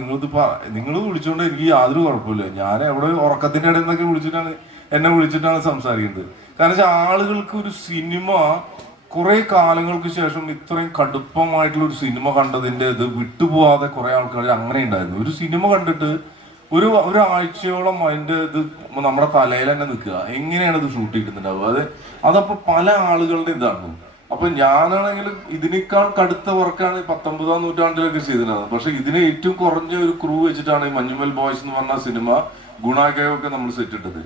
നിങ്ങൾ വിളിച്ചുകൊണ്ട് എനിക്ക് യാതൊരു കുഴപ്പമില്ല, ഞാൻ എവിടെ ഉറക്കത്തിന്റെ ഇടയിൽ നിന്നൊക്കെ എന്നെ വിളിച്ചിട്ടാണ് സംസാരിക്കുന്നത്. കാരണം വെച്ചാൽ ആളുകൾക്ക് ഒരു സിനിമ കുറെ കാലങ്ങൾക്ക് ശേഷം ഇത്രയും കടുപ്പമായിട്ടുള്ള ഒരു സിനിമ കണ്ടതിന്റെ ഇത് വിട്ടുപോകാതെ കുറെ ആൾക്കാർ അങ്ങനെ ഉണ്ടായിരുന്നു. ഒരു സിനിമ കണ്ടിട്ട് ഒരാഴ്ചയോളം അതിന്റെ ഇത് നമ്മുടെ തലയിൽ തന്നെ നിൽക്കുക, എങ്ങനെയാണ് ഇത് ഷൂട്ട് ചെയ്തിട്ടുണ്ടാവുക, അതപ്പോ പല ആളുകളുടെ ഇതാണ്. അപ്പൊ ഞാനാണെങ്കിൽ ഇതിനേക്കാൾ കടുത്ത വർക്കാണ് 19ാം നൂറ്റാണ്ടിലൊക്കെ ചെയ്തിട്ടുണ്ടായിരുന്നത്. പക്ഷെ ഇതിന് ഏറ്റവും കുറഞ്ഞ ഒരു ക്രൂ വെച്ചിട്ടാണ് ഈ മഞ്ഞുമൽ ബോയ്സ് എന്ന് പറഞ്ഞ സിനിമ ഗുണാഗയൊക്കെ നമ്മൾ സെറ്റ് ഇട്ടത്.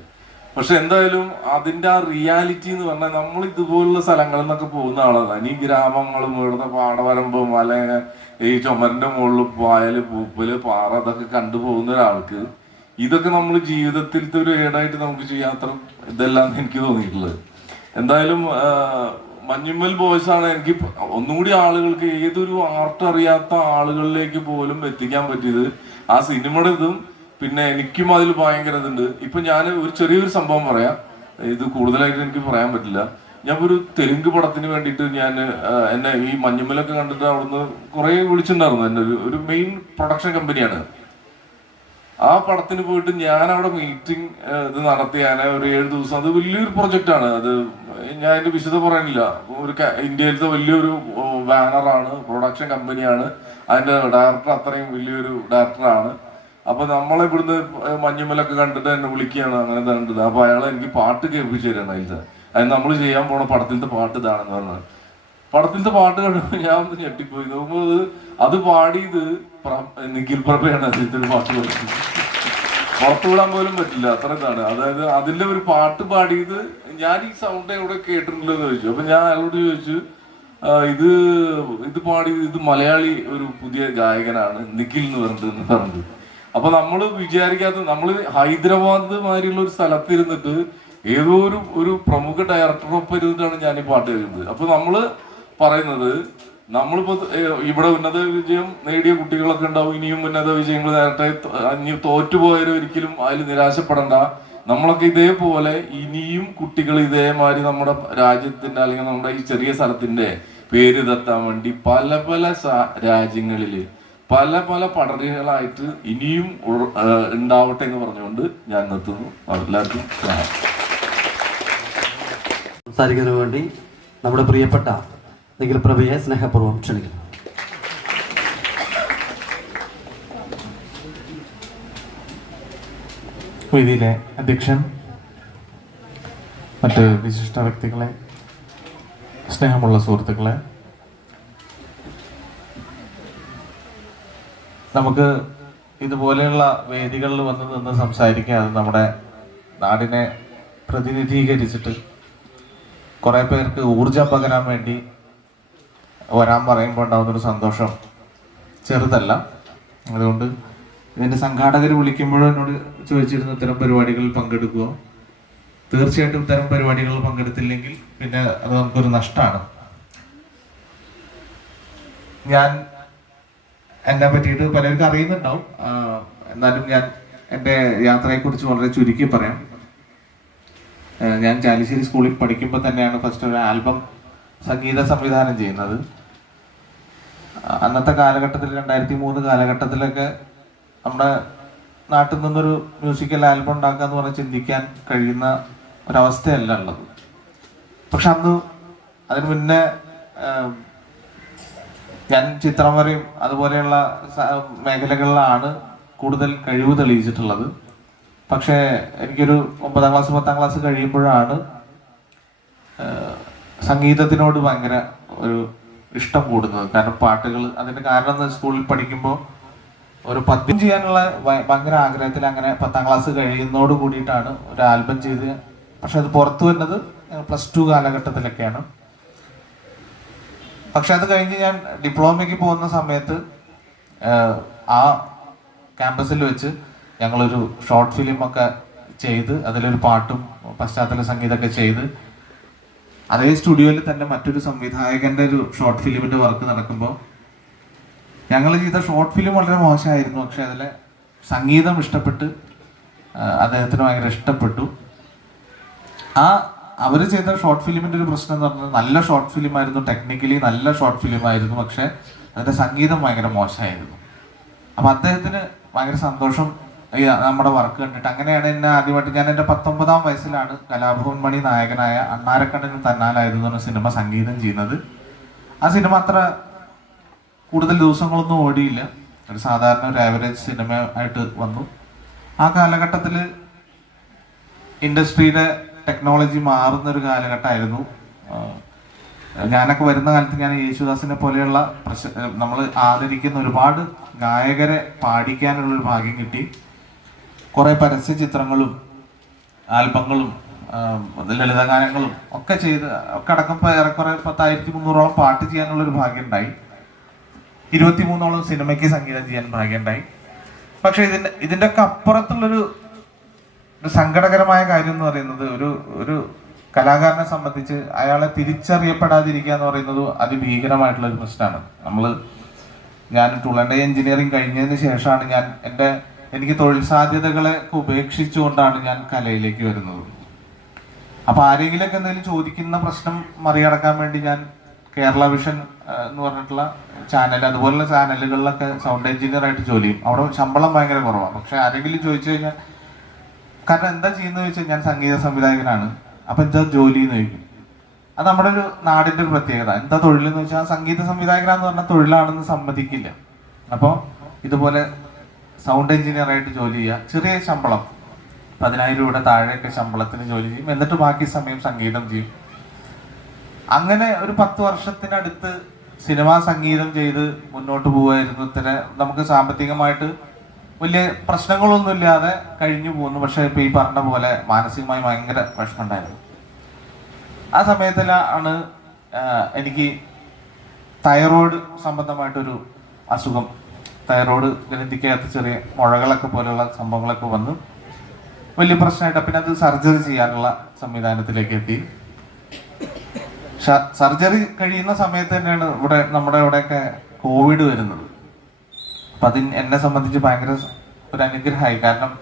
പക്ഷെ എന്തായാലും അതിന്റെ ആ റിയാലിറ്റി എന്ന് പറഞ്ഞാൽ നമ്മൾ ഇതുപോലുള്ള സ്ഥലങ്ങളിൽ നിന്നൊക്കെ പോകുന്ന ആളാണ്. ഈ ഗ്രാമങ്ങളും ഇവിടുത്തെ പാടവരമ്പ് മല ഈ ചുമരിന്റെ മുകളിൽ പായല് പൂപ്പല് പാറ അതൊക്കെ കണ്ടുപോകുന്ന ഒരാൾക്ക് ഇതൊക്കെ നമ്മൾ ജീവിതത്തിലത്തെ ഒരു ഏടായിട്ട് നമുക്ക് ചെയ്യാത്ര ഇതെല്ലാം എനിക്ക് തോന്നിയിട്ടുള്ളത്. എന്തായാലും മഞ്ഞുമ്മൽ ബോയ്സ് ആണ് എനിക്ക് ഒന്നുകൂടി ആളുകൾക്ക് ഏതൊരു ആർട്ട് അറിയാത്ത ആളുകളിലേക്ക് പോലും എത്തിക്കാൻ പറ്റിയത് ആ സിനിമയുടെ ഇതും. പിന്നെ എനിക്കും അതിൽ ഭയങ്കര ഇതുണ്ട്. ഇപ്പൊ ഞാൻ ഒരു ചെറിയൊരു സംഭവം പറയാം, ഇത് കൂടുതലായിട്ട് എനിക്ക് പറയാൻ പറ്റില്ല. ഞാൻ ഒരു തെലുങ്ക് പടത്തിന് വേണ്ടിയിട്ട് എന്നെ ഈ മഞ്ഞുമ്മലൊക്കെ കണ്ടിട്ട് അവിടുന്ന് കുറെ വിളിച്ചിട്ടുണ്ടായിരുന്നു. എന്നെ ഒരു മെയിൻ പ്രൊഡക്ഷൻ കമ്പനിയാണ്. ആ പടത്തിന് പോയിട്ട് ഞാൻ അവിടെ മീറ്റിംഗ് ഇത് നടത്തി. ഞാൻ ഒരു 7 ദിവസം, അത് വലിയൊരു പ്രൊജക്റ്റാണ്. അത് ഞാൻ അതിന്റെ വിശദ പറയാനില്ല. ഇന്ത്യയിലത്തെ വലിയൊരു ബാനറാണ്, പ്രൊഡക്ഷൻ കമ്പനിയാണ്. അതിന്റെ ഡയറക്ടർ അത്രയും വലിയൊരു ഡയറക്ടറാണ്. അപ്പൊ നമ്മളെ ഇവിടുന്ന് മഞ്ഞുമ്മലൊക്കെ കണ്ടിട്ട് എന്നെ വിളിക്കുകയാണ്, അങ്ങനെ കണ്ടത്. അപ്പൊ അയാൾ എനിക്ക് പാട്ട് കേൾപ്പിച്ചു തരാണ്. അത് നമ്മൾ ചെയ്യാൻ പോണ പടത്തിലത്തെ പാട്ട് ഇതാണെന്ന് പറഞ്ഞത്. പടത്തിലത്തെ പാട്ട് കണ്ടപ്പോൾ ഞാൻ ഒന്ന് ഞെട്ടിപ്പോയി. നോക്കുമ്പോൾ അത് പാടിയത് നിഖിൽ പ്രഭയാണ്. അതിലത്തെ പാട്ട് പഠിച്ചത് പുറത്തുവിടാൻ പോലും പറ്റില്ല, അത്ര ഇതാണ്. അതായത് അതിന്റെ ഒരു പാട്ട് പാടിയത് ഞാൻ ഈ സൗണ്ട് എവിടെ കേട്ടിട്ടുണ്ടല്ലോ എന്ന് ചോദിച്ചു. അപ്പൊ ഞാൻ അയാളോട് ചോദിച്ചു, ഇത് പാടിയത് ഇത് മലയാളി ഒരു പുതിയ ഗായകനാണ് നിഖിൽ എന്ന് പറഞ്ഞത്. അപ്പൊ നമ്മൾ വിചാരിക്കാത്ത, നമ്മള് ഹൈദരാബാദ് മാതിരിയുള്ള ഒരു സ്ഥലത്തിരുന്നിട്ട് ഏതോ ഒരു പ്രമുഖ ഡയറക്ടറൊപ്പം ഇരുന്നിട്ടാണ് ഞാൻ ഈ പാട്ട് കേൾക്കുന്നത്. അപ്പൊ നമ്മള് പറയുന്നത്, നമ്മളിപ്പോ ഇവിടെ ഉന്നത വിജയം നേടിയ കുട്ടികളൊക്കെ ഉണ്ടാവും, ഇനിയും ഉന്നത വിജയങ്ങൾ നേരത്തെ തോറ്റുപോയവരും ഒരിക്കലും അതിൽ നിരാശപ്പെടണ്ട. നമ്മളൊക്കെ ഇതേപോലെ ഇനിയും കുട്ടികൾ ഇതേമാതിരി നമ്മുടെ രാജ്യത്തിന്റെ അല്ലെങ്കിൽ നമ്മുടെ ഈ ചെറിയ സ്ഥലത്തിന്റെ പേര് തെത്താൻ വേണ്ടി പല പല രാജ്യങ്ങളില് പല പല പഠനങ്ങളായിട്ട് ഇനിയും ഉണ്ടാവട്ടെ എന്ന് പറഞ്ഞുകൊണ്ട് ഞാൻ നിർത്തുന്നു. എല്ലാവർക്കും സംസാരിക്കുന്നതിന് വേണ്ടി നമ്മുടെ പ്രിയപ്പെട്ട നിഖിൽ പ്രഭയെ സ്നേഹപൂർവ്വം ക്ഷണിക്കുന്നു. വേദിയിലെ അധ്യക്ഷൻ, മറ്റ് വിശിഷ്ട വ്യക്തികളെ, സ്നേഹമുള്ള സുഹൃത്തുക്കളെ, നമുക്ക് ഇതുപോലെയുള്ള വേദികളിൽ വന്ന് നിന്ന് സംസാരിക്കാതെ നമ്മുടെ നാടിനെ പ്രതിനിധീകരിച്ചിട്ട് കുറേ പേർക്ക് ഊർജം പകരാൻ വേണ്ടി വരാൻ പറയുമ്പോൾ ഉണ്ടാകുന്നൊരു സന്തോഷം ചെറുതല്ല. അതുകൊണ്ട് ഇതിൻ്റെ സംഘാടകർ വിളിക്കുമ്പോഴും എന്നോട് ചോദിച്ചിരുന്നു ഇത്തരം പരിപാടികളിൽ പങ്കെടുക്കുക. തീർച്ചയായിട്ടും ഇത്തരം പരിപാടികളിൽ പങ്കെടുത്തില്ലെങ്കിൽ പിന്നെ അത് നമുക്കൊരു നഷ്ടമാണ്. ഞാൻ എന്നെ പറ്റിയിട്ട് പലർക്കും അറിയുന്നുണ്ടാവും, എന്നാലും ഞാൻ എൻ്റെ യാത്രയെക്കുറിച്ച് വളരെ ചുരുക്കി പറയാം. ഞാൻ ചാലിശ്ശേരി സ്കൂളിൽ പഠിക്കുമ്പോൾ തന്നെയാണ് ഫസ്റ്റ് ഒരു ആൽബം സംഗീത സംവിധാനം ചെയ്യുന്നത്. അന്നത്തെ കാലഘട്ടത്തിൽ 2003 കാലഘട്ടത്തിലൊക്കെ നമ്മുടെ നാട്ടിൽ നിന്നൊരു മ്യൂസിക്കൽ ആൽബം ഉണ്ടാക്കുക എന്ന് പറഞ്ഞാൽ ചിന്തിക്കാൻ കഴിയുന്ന ഒരവസ്ഥയല്ല ഉള്ളത്. പക്ഷെ അന്ന് അതിന് മുന്നേ ഞാൻ ചിത്രം വരെയും അതുപോലെയുള്ള മേഖലകളിലാണ് കൂടുതൽ കഴിവ് തെളിയിച്ചിട്ടുള്ളത്. പക്ഷേ എനിക്കൊരു 9ാം ക്ലാസ് 10ാം ക്ലാസ് കഴിയുമ്പോഴാണ് സംഗീതത്തിനോട് ഭയങ്കര ഒരു ഇഷ്ടം കൂടുന്നത്. കാരണം പാട്ടുകൾ, അതിൻ്റെ കാരണം എന്ന് സ്കൂളിൽ പഠിക്കുമ്പോൾ ഒരു പദ്യം ചെയ്യാനുള്ള ഭയങ്കര ആഗ്രഹത്തിൽ അങ്ങനെ 10ാം ക്ലാസ് കഴിയുന്നതോട് കൂടിയിട്ടാണ് ഒരു ആൽബം ചെയ്ത്. പക്ഷെ അത് പുറത്തു വരുന്നത് +2 കാലഘട്ടത്തിലൊക്കെയാണ്. പക്ഷെ അത് കഴിഞ്ഞ് ഞാൻ ഡിപ്ലോമയ്ക്ക് പോകുന്ന സമയത്ത് ആ ക്യാമ്പസിൽ വെച്ച് ഞങ്ങളൊരു ഷോർട്ട് ഫിലിമൊക്കെ ചെയ്ത് അതിലൊരു പാട്ടും പശ്ചാത്തല സംഗീതമൊക്കെ ചെയ്ത് അതേ സ്റ്റുഡിയോയിൽ തന്നെ മറ്റൊരു സംവിധായകൻ്റെ ഒരു ഷോർട്ട് ഫിലിമിൻ്റെ വർക്ക് നടക്കുമ്പോൾ ഞങ്ങൾ ചെയ്ത ഷോർട്ട് ഫിലിം വളരെ മോശമായിരുന്നു. പക്ഷെ അതിലെ സംഗീതം ഇഷ്ടപ്പെട്ട് അദ്ദേഹത്തിന് ഭയങ്കര ഇഷ്ടപ്പെട്ടു. അവർ ചെയ്ത ഷോർട്ട് ഫിലിമിൻ്റെ ഒരു പ്രശ്നം എന്ന് പറഞ്ഞാൽ നല്ല ഷോർട്ട് ഫിലിമായിരുന്നു, ടെക്നിക്കലി നല്ല ഷോർട്ട് ഫിലിമായിരുന്നു, പക്ഷെ അതിൻ്റെ സംഗീതം ഭയങ്കര മോശമായിരുന്നു. അപ്പം അദ്ദേഹത്തിന് ഭയങ്കര സന്തോഷം നമ്മുടെ വർക്ക് കണ്ടിട്ട്. അങ്ങനെയാണ് എന്നെ ആദ്യമായിട്ട്, ഞാൻ എൻ്റെ 19ാം വയസ്സിലാണ് കലാഭവൻ മണി നായകനായ അണ്ണാരക്കണ്ണന് തന്നാലായിരുന്നു എന്ന സിനിമ സംഗീതം ചെയ്യുന്നത്. ആ സിനിമ അത്ര കൂടുതൽ ദിവസങ്ങളൊന്നും ഓടിയില്ല, ഒരു സാധാരണ ഒരു ആവറേജ് സിനിമ ആയിട്ട് വന്നു. ആ കാലഘട്ടത്തിൽ ഇൻഡസ്ട്രിയിലെ ടെക്നോളജി മാറുന്നൊരു കാലഘട്ടമായിരുന്നു. ഞാനൊക്കെ വരുന്ന കാലത്ത് ഞാൻ യേശുദാസിനെ പോലെയുള്ള നമ്മൾ ആദരിക്കുന്ന ഒരുപാട് ഗായകരെ പാടിക്കാനുള്ളൊരു ഭാഗ്യം കിട്ടി. കുറേ പരസ്യ ചിത്രങ്ങളും ആൽബങ്ങളും ലളിതഗാനങ്ങളും ഒക്കെ ചെയ്ത് ഒക്കെ അടക്കം ഏറെക്കുറെ 10,300ഓളം പാട്ട് ചെയ്യാനുള്ളൊരു ഭാഗ്യം ഉണ്ടായി. 23ഓളം സിനിമയ്ക്ക് സംഗീതം ചെയ്യാൻ ഭാഗ്യം ഉണ്ടായി. പക്ഷെ ഇതിൻ്റെ ഒക്കെ അപ്പുറത്തുള്ളൊരു സങ്കടകരമായ കാര്യം എന്ന് പറയുന്നത് ഒരു കലാകാരനെ സംബന്ധിച്ച് അയാളെ തിരിച്ചറിയപ്പെടാതിരിക്കുക എന്ന് പറയുന്നത് അതിഭീകരമായിട്ടുള്ളൊരു പ്രശ്നമാണ്. ഞാൻ ടൂളൻഡേ എഞ്ചിനീയറിംഗ് കഴിഞ്ഞതിന് ശേഷമാണ് എനിക്ക് തൊഴിൽ സാധ്യതകളെ ഉപേക്ഷിച്ചുകൊണ്ടാണ് ഞാൻ കലയിലേക്ക് വരുന്നത്. അപ്പോൾ ആരെങ്കിലുമൊക്കെ എന്തെങ്കിലും ചോദിക്കുന്ന പ്രശ്നം മറികടക്കാൻ വേണ്ടി ഞാൻ കേരള വിഷൻ എന്ന് പറഞ്ഞിട്ടുള്ള ചാനൽ, അതുപോലുള്ള ചാനലുകളിലൊക്കെ സൗണ്ട് എഞ്ചിനീയർ ആയിട്ട് ജോലി ചെയ്യും. അവിടെ ശമ്പളം ഭയങ്കര കുറവാണ്. പക്ഷെ ആരെങ്കിലും ചോദിച്ചു കഴിഞ്ഞാൽ, കാരണം എന്താ ചെയ്യുന്നത് ചോദിച്ചാൽ ഞാൻ സംഗീത സംവിധായകനാണ്, അപ്പം എന്താ ജോലി എന്ന് ചോദിക്കും. അത് നമ്മുടെ ഒരു നാടിൻ്റെ ഒരു പ്രത്യേകത. എന്താ തൊഴിലെന്ന് വെച്ചാൽ സംഗീത സംവിധായകനാന്ന് പറഞ്ഞാൽ തൊഴിലാണെന്ന് സമ്മതിക്കില്ല. അപ്പോൾ ഇതുപോലെ സൗണ്ട് എഞ്ചിനീയർ ആയിട്ട് ജോലി ചെയ്യുക, ചെറിയ ശമ്പളം 10,000 രൂപയുടെ താഴെയൊക്കെ ശമ്പളത്തിന് ജോലി ചെയ്യും, എന്നിട്ട് ബാക്കി സമയം സംഗീതം ചെയ്യും. അങ്ങനെ ഒരു 10 വർഷത്തിനടുത്ത് സിനിമാ സംഗീതം ചെയ്ത് മുന്നോട്ട് പോകുമായിരുന്നു. ഇത്തരം നമുക്ക് സാമ്പത്തികമായിട്ട് വലിയ പ്രശ്നങ്ങളൊന്നുമില്ലാതെ കഴിഞ്ഞു പോകുന്നു. പക്ഷെ ഇപ്പൊ ഈ പറഞ്ഞ പോലെ മാനസികമായി ഭയങ്കര പ്രശ്നമുണ്ടായിരുന്നു. ആ സമയത്തിലാണ് എനിക്ക് തൈറോയ്ഡ് സംബന്ധമായിട്ടൊരു അസുഖം, തൈറോയ്ഡ് ഗ്രന്ഥിക്കകത്ത് ചെറിയ മുഴകളൊക്കെ പോലെയുള്ള സംഭവങ്ങളൊക്കെ വന്ന് വലിയ പ്രശ്നമായിട്ട് പിന്നെ അത് സർജറി ചെയ്യാനുള്ള സംവിധാനത്തിലേക്ക് എത്തി. സർജറി കഴിയുന്ന സമയത്ത് തന്നെയാണ് നമ്മുടെ ഇവിടെയൊക്കെ കോവിഡ് വരുന്നത്. അപ്പം എന്നെ സംബന്ധിച്ച് ഭയങ്കര ഒരു അനുഗ്രഹമായി. കാരണം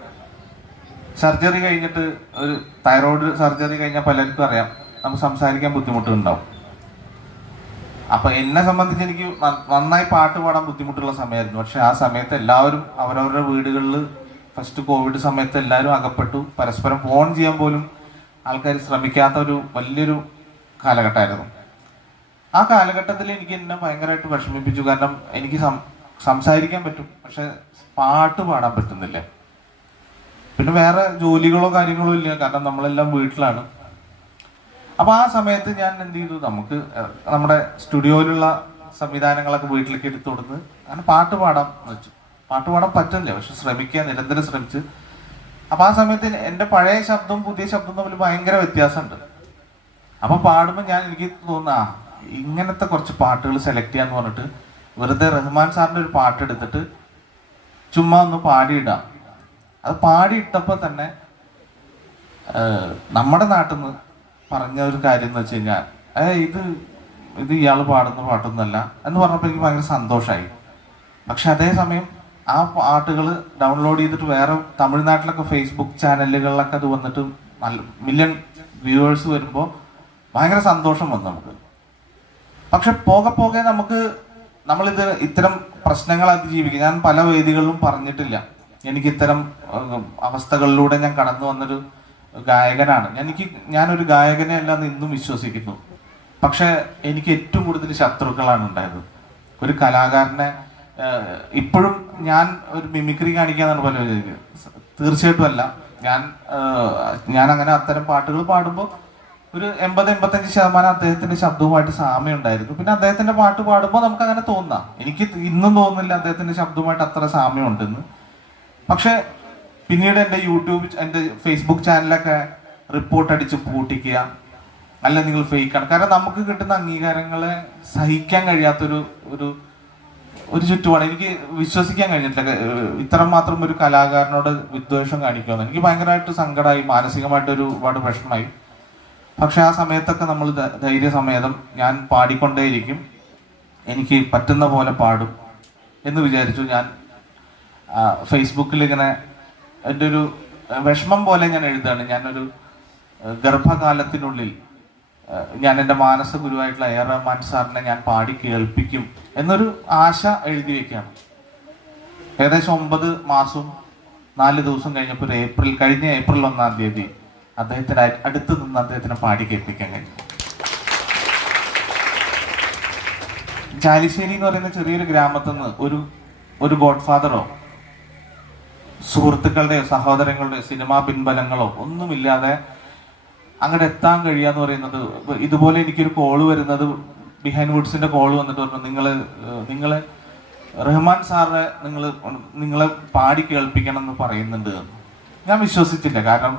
സർജറി കഴിഞ്ഞിട്ട്, ഒരു തൈറോയ്ഡ് സർജറി കഴിഞ്ഞാൽ പലർക്കും അറിയാം നമുക്ക് സംസാരിക്കാൻ ബുദ്ധിമുട്ടുണ്ടാവും. അപ്പം എന്നെ സംബന്ധിച്ച് എനിക്ക് നന്നായി പാട്ട് പാടാൻ ബുദ്ധിമുട്ടുള്ള സമയമായിരുന്നു. പക്ഷെ ആ സമയത്ത് എല്ലാവരും അവരവരുടെ വീടുകളിൽ, ഫസ്റ്റ് കോവിഡ് സമയത്ത് എല്ലാവരും അകപ്പെട്ടു. പരസ്പരം ഫോൺ ചെയ്യാൻ പോലും ആൾക്കാർ ശ്രമിക്കാത്ത ഒരു വലിയൊരു കാലഘട്ടമായിരുന്നു. ആ കാലഘട്ടത്തിൽ എനിക്ക് എന്നെ ഭയങ്കരമായിട്ട് വിഷമിപ്പിച്ചു. കാരണം എനിക്ക് സംസാരിക്കാൻ പറ്റും, പക്ഷെ പാട്ട് പാടാൻ പറ്റുന്നില്ല. പിന്നെ വേറെ ജോലികളോ കാര്യങ്ങളോ ഇല്ല, കാരണം നമ്മളെല്ലാം വീട്ടിലാണ്. അപ്പൊ ആ സമയത്ത് ഞാൻ എന്ത് ചെയ്തു, നമുക്ക് നമ്മുടെ സ്റ്റുഡിയോയിലുള്ള സംവിധാനങ്ങളൊക്കെ വീട്ടിലേക്ക് എടുത്തു കൊടുത്ത് അങ്ങനെ പാട്ട് പാടാൻ വെച്ചു. പാട്ട് പാടാൻ പറ്റുന്നില്ല, പക്ഷെ ശ്രമിക്കാൻ നിരന്തരം ശ്രമിച്ച്. അപ്പൊ ആ സമയത്ത് എൻ്റെ പഴയ ശബ്ദവും പുതിയ ശബ്ദവും തമ്മിൽ ഭയങ്കര വ്യത്യാസമുണ്ട്. അപ്പൊ പാടുമ്പോൾ എനിക്ക് തോന്നുന്ന ഇങ്ങനത്തെ കുറച്ച് പാട്ടുകൾ സെലക്ട് ചെയ്യാന്ന് പറഞ്ഞിട്ട് വെറുതെ റഹ്മാൻ സാറിന്റെ ഒരു പാട്ട് എടുത്തിട്ട് ചുമ്മാ ഒന്ന് പാടിയിടാം. അത് പാടിയിട്ടപ്പോൾ തന്നെ നമ്മുടെ നാട്ടിൽ നിന്ന് പറഞ്ഞ ഒരു കാര്യം എന്ന് വെച്ച് കഴിഞ്ഞാൽ ഇത് ഇയാൾ പാടുന്ന പാട്ടൊന്നുമല്ല എന്ന് പറഞ്ഞപ്പോൾ എനിക്ക് ഭയങ്കര സന്തോഷമായി. പക്ഷെ അതേസമയം ആ പാട്ടുകൾ ഡൗൺലോഡ് ചെയ്തിട്ട് വേറെ തമിഴ്നാട്ടിലൊക്കെ ഫേസ്ബുക്ക് ചാനലുകളിലൊക്കെ അത് വന്നിട്ട് മില്യൺ വ്യൂവേഴ്സ് വരുമ്പോൾ ഭയങ്കര സന്തോഷം വന്നു നമുക്ക്. പക്ഷെ പോകെ പോകെ നമ്മളിത് ഇത്തരം പ്രശ്നങ്ങൾ അതിജീവിക്കും. ഞാൻ പല വേദികളിലും പറഞ്ഞിട്ടില്ല, എനിക്ക് ഇത്തരം അവസ്ഥകളിലൂടെ ഞാൻ കടന്നു വന്നൊരു ഗായകനാണ്. ഞാനൊരു ഗായകനെ അല്ലാന്ന് ഇന്നും വിശ്വസിക്കുന്നു. പക്ഷെ എനിക്ക് ഏറ്റവും കൂടുതൽ ശത്രുക്കളാണ് ഉണ്ടായത്. ഒരു കലാകാരനെ ഇപ്പോഴും ഞാൻ ഒരു മിമിക്രി കാണിക്കാന്നാണ് പല തീർച്ചയായിട്ടും അല്ല. ഞാൻ അങ്ങനെ അത്തരം പാട്ടുകൾ പാടുമ്പോൾ ഒരു 80-85% അദ്ദേഹത്തിന്റെ ശബ്ദവുമായിട്ട് സാമ്യം ഉണ്ടായിരുന്നു. പിന്നെ അദ്ദേഹത്തിന്റെ പാട്ട് പാടുമ്പോൾ നമുക്ക് അങ്ങനെ തോന്നാം. എനിക്ക് ഇന്നും തോന്നുന്നില്ല അദ്ദേഹത്തിന്റെ ശബ്ദവുമായിട്ട് അത്ര സാമ്യം ഉണ്ടെന്ന്. പക്ഷെ പിന്നീട് എൻ്റെ ഫേസ്ബുക്ക് ചാനലൊക്കെ റിപ്പോർട്ട് അടിച്ച് പൂട്ടിക്കുക, അല്ല നിങ്ങൾ ഫേക്കാണ്. കാരണം നമുക്ക് കിട്ടുന്ന അംഗീകാരങ്ങളെ സഹിക്കാൻ കഴിയാത്തൊരു ഒരു ചുറ്റുപാട് എനിക്ക് വിശ്വസിക്കാൻ കഴിഞ്ഞിട്ടില്ല. ഇത്ര മാത്രം ഒരു കലാകാരനോട് വിദ്വേഷം കാണിക്കുമെന്ന് എനിക്ക് ഭയങ്കരമായിട്ട് സങ്കടമായി, മാനസികമായിട്ട് ഒരുപാട് വിഷമമായി. പക്ഷെ ആ സമയത്തൊക്കെ നമ്മൾ ധൈര്യസമേതം ഞാൻ പാടിക്കൊണ്ടേയിരിക്കും, എനിക്ക് പറ്റുന്ന പോലെ പാടും എന്ന് വിചാരിച്ചു. ഞാൻ ഫേസ്ബുക്കിൽ ഇങ്ങനെ എൻ്റെ ഒരു വിഷമം പോലെ ഞാൻ എഴുതാണ്. ഞാനൊരു ഗർഭകാലത്തിനുള്ളിൽ ഞാൻ എൻ്റെ മാനസ ഗുരുവായിട്ടുള്ള എ റഹ്മാൻ സാറിനെ ഞാൻ പാടി കേൾപ്പിക്കും എന്നൊരു ആശ എഴുതി വെക്കുകയാണ്. ഏകദേശം 9 മാസവും 4 ദിവസം കഴിഞ്ഞപ്പോൾ കഴിഞ്ഞ ഏപ്രിൽ 1-ാം തീയതി അദ്ദേഹത്തിന് അടുത്ത് നിന്ന് അദ്ദേഹത്തിനെ പാടി കേൾപ്പിക്കാൻ കഴിഞ്ഞു. ചാലിശ്ശേരി എന്ന് പറയുന്ന ചെറിയൊരു ഗ്രാമത്തിൽ നിന്ന് ഒരു ഗോഡ് ഫാദറോ സുഹൃത്തുക്കളുടെയോ സഹോദരങ്ങളുടെയോ സിനിമാ പിൻബലങ്ങളോ ഒന്നുമില്ലാതെ അങ്ങോട്ട് എത്താൻ കഴിയാന്ന് പറയുന്നത്. ഇതുപോലെ എനിക്കൊരു കോള് വരുന്നത്, ബിഹൈൻഡ് വുഡ്സിന്റെ കോള് വന്നിട്ട് പറഞ്ഞു, നിങ്ങള് റഹ്മാൻ സാറിനെ നിങ്ങളെ പാടി കേൾപ്പിക്കണം എന്ന് പറയുന്നുണ്ട്. ഞാൻ വിശ്വസിച്ചില്ല, കാരണം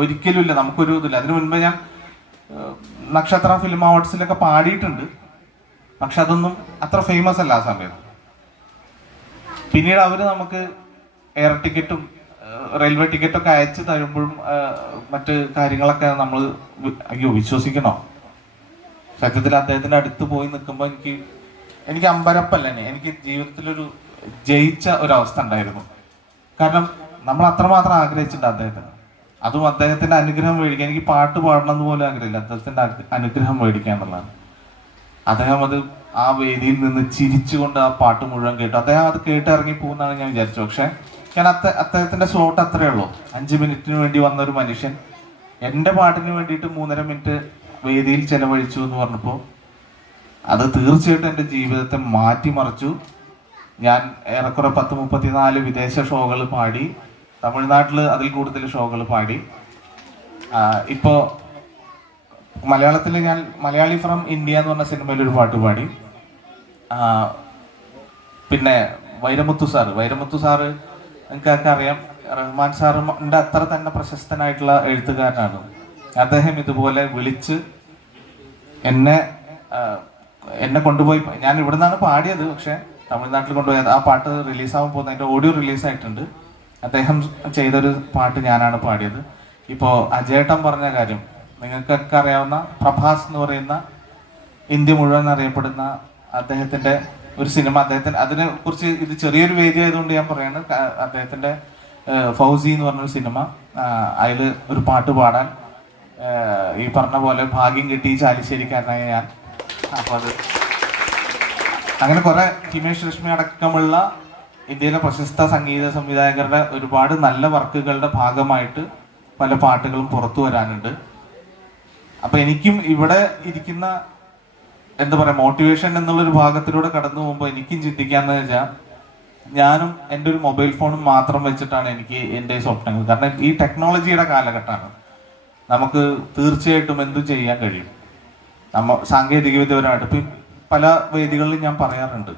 ഒരിക്കലും ഇല്ല, നമുക്കൊരു ഇതില്ല. അതിനു മുൻപ് ഞാൻ നക്ഷത്ര ഫിലിം അവാർഡ്സിലൊക്കെ പാടിയിട്ടുണ്ട്, പക്ഷെ അതൊന്നും അത്ര ഫേമസ് അല്ല ആ സമയത്ത്. പിന്നീട് അവര് നമുക്ക് എയർ ടിക്കറ്റും റെയിൽവേ ടിക്കറ്റൊക്കെ അയച്ചു തരുമ്പോഴും മറ്റ് കാര്യങ്ങളൊക്കെ നമ്മൾ അയ്യോ വിശ്വസിക്കണോ? സത്യത്തിൽ അദ്ദേഹത്തിന്റെ അടുത്ത് പോയി നിൽക്കുമ്പോൾ എനിക്ക് അമ്പരപ്പല്ല, എനിക്ക് ജീവിതത്തിലൊരു ജയിച്ച ഒരവസ്ഥ ഉണ്ടായിരുന്നു. കാരണം നമ്മൾ അത്രമാത്രം ആഗ്രഹിച്ചിട്ടുണ്ട് അദ്ദേഹത്തിന്. അതും അദ്ദേഹത്തിന്റെ അനുഗ്രഹം മേടിക്കാൻ. എനിക്ക് പാട്ട് പാടണം എന്ന് പോലും ആഗ്രഹമില്ല, അദ്ദേഹത്തിന്റെ അനുഗ്രഹം മേടിക്കുക എന്നുള്ളതാണ്. അദ്ദേഹം ആ വേദിയിൽ നിന്ന് ചിരിച്ചുകൊണ്ട് ആ പാട്ട് മുഴുവൻ കേട്ടു. അദ്ദേഹം അത് കേട്ട് ഇറങ്ങി പോകുന്നതാണ് ഞാൻ വിചാരിച്ചു. പക്ഷെ ഞാൻ അദ്ദേഹത്തിന്റെ സ്ലോട്ട് അത്രേ ഉള്ളൂ. 5 മിനിറ്റിന് വേണ്ടി വന്ന ഒരു മനുഷ്യൻ എൻ്റെ പാട്ടിന് വേണ്ടിയിട്ട് 3.5 മിനിറ്റ് വേദിയിൽ ചെലവഴിച്ചു എന്ന് പറഞ്ഞപ്പോൾ അത് തീർച്ചയായിട്ടും എൻ്റെ ജീവിതത്തെ മാറ്റിമറിച്ചു. ഞാൻ ഏറെക്കുറെ 34 വിദേശ ഷോകൾ പാടി, തമിഴ്നാട്ടിൽ അതിൽ കൂടുതൽ ഷോകൾ പാടി. ഇപ്പോൾ മലയാളത്തിൽ ഞാൻ മലയാളി ഫ്രം ഇന്ത്യ എന്ന് പറഞ്ഞ സിനിമയിൽ ഒരു പാട്ട് പാടി. പിന്നെ വൈരമുത്തു സാറ് നിങ്ങൾക്കൊക്കെ അറിയാം, റഹ്മാൻ സാറിന്റെ അത്ര തന്നെ പ്രശസ്തനായിട്ടുള്ള എഴുത്തുകാരനാണ്. അദ്ദേഹം ഇതുപോലെ വിളിച്ച് എന്നെ കൊണ്ടുപോയി, ഞാൻ ഇവിടെ നിന്നാണ് പാടിയത്, പക്ഷെ തമിഴ്നാട്ടിൽ കൊണ്ടുപോയത്. ആ പാട്ട് റിലീസാവാൻ പോകുന്ന അതിന്റെ ഓഡിയോ റിലീസായിട്ടുണ്ട്. അദ്ദേഹം ചെയ്തൊരു പാട്ട് ഞാനാണ് പാടിയത്. ഇപ്പോൾ അജയേട്ടൻ പറഞ്ഞ കാര്യം നിങ്ങൾക്കൊക്കെ അറിയാവുന്ന പ്രഭാസ് എന്ന് പറയുന്ന ഇന്ത്യ മുഴുവൻ അറിയപ്പെടുന്ന അദ്ദേഹത്തിന്റെ ഒരു സിനിമ, അതിനെ കുറിച്ച് ഇത് ചെറിയൊരു വേദി ആയതുകൊണ്ട് ഞാൻ പറയാണ്. അദ്ദേഹത്തിന്റെ ഫൗസി എന്ന് പറഞ്ഞൊരു സിനിമ, അതിൽ ഒരു പാട്ട് പാടാൻ ഈ പറഞ്ഞ പോലെ ഭാഗ്യം കിട്ടി ചാലിശ്ശേരിക്കാരനായ ഞാൻ. അപ്പൊ അത് അങ്ങനെ കുറെ ഹിമേഷ് രശ്മി അടക്കമുള്ള ഇന്ത്യയിലെ പ്രശസ്ത സംഗീത സംവിധായകരുടെ ഒരുപാട് നല്ല വർക്കുകളുടെ ഭാഗമായിട്ട് പല പാട്ടുകളും പുറത്തു വരാനുണ്ട്. അപ്പൊ എനിക്കും ഇവിടെ ഇരിക്കുന്ന എന്താ പറയുക, മോട്ടിവേഷൻ എന്നുള്ളൊരു ഭാഗത്തിലൂടെ കടന്നു പോകുമ്പോൾ എനിക്കും ചിന്തിക്കാന്ന് വെച്ചാൽ ഞാനും എൻ്റെ ഒരു മൊബൈൽ ഫോണും മാത്രം വെച്ചിട്ടാണ് എനിക്ക് എൻ്റെ സ്വപ്നങ്ങൾ. കാരണം ഈ ടെക്നോളജിയുടെ കാലഘട്ടമാണ്. നമുക്ക് തീർച്ചയായിട്ടും എന്തും ചെയ്യാൻ കഴിയും. സാങ്കേതിക വിദ്യപരമായിട്ട് ഇപ്പം പല വേദികളിലും ഞാൻ പറയാറുണ്ട്,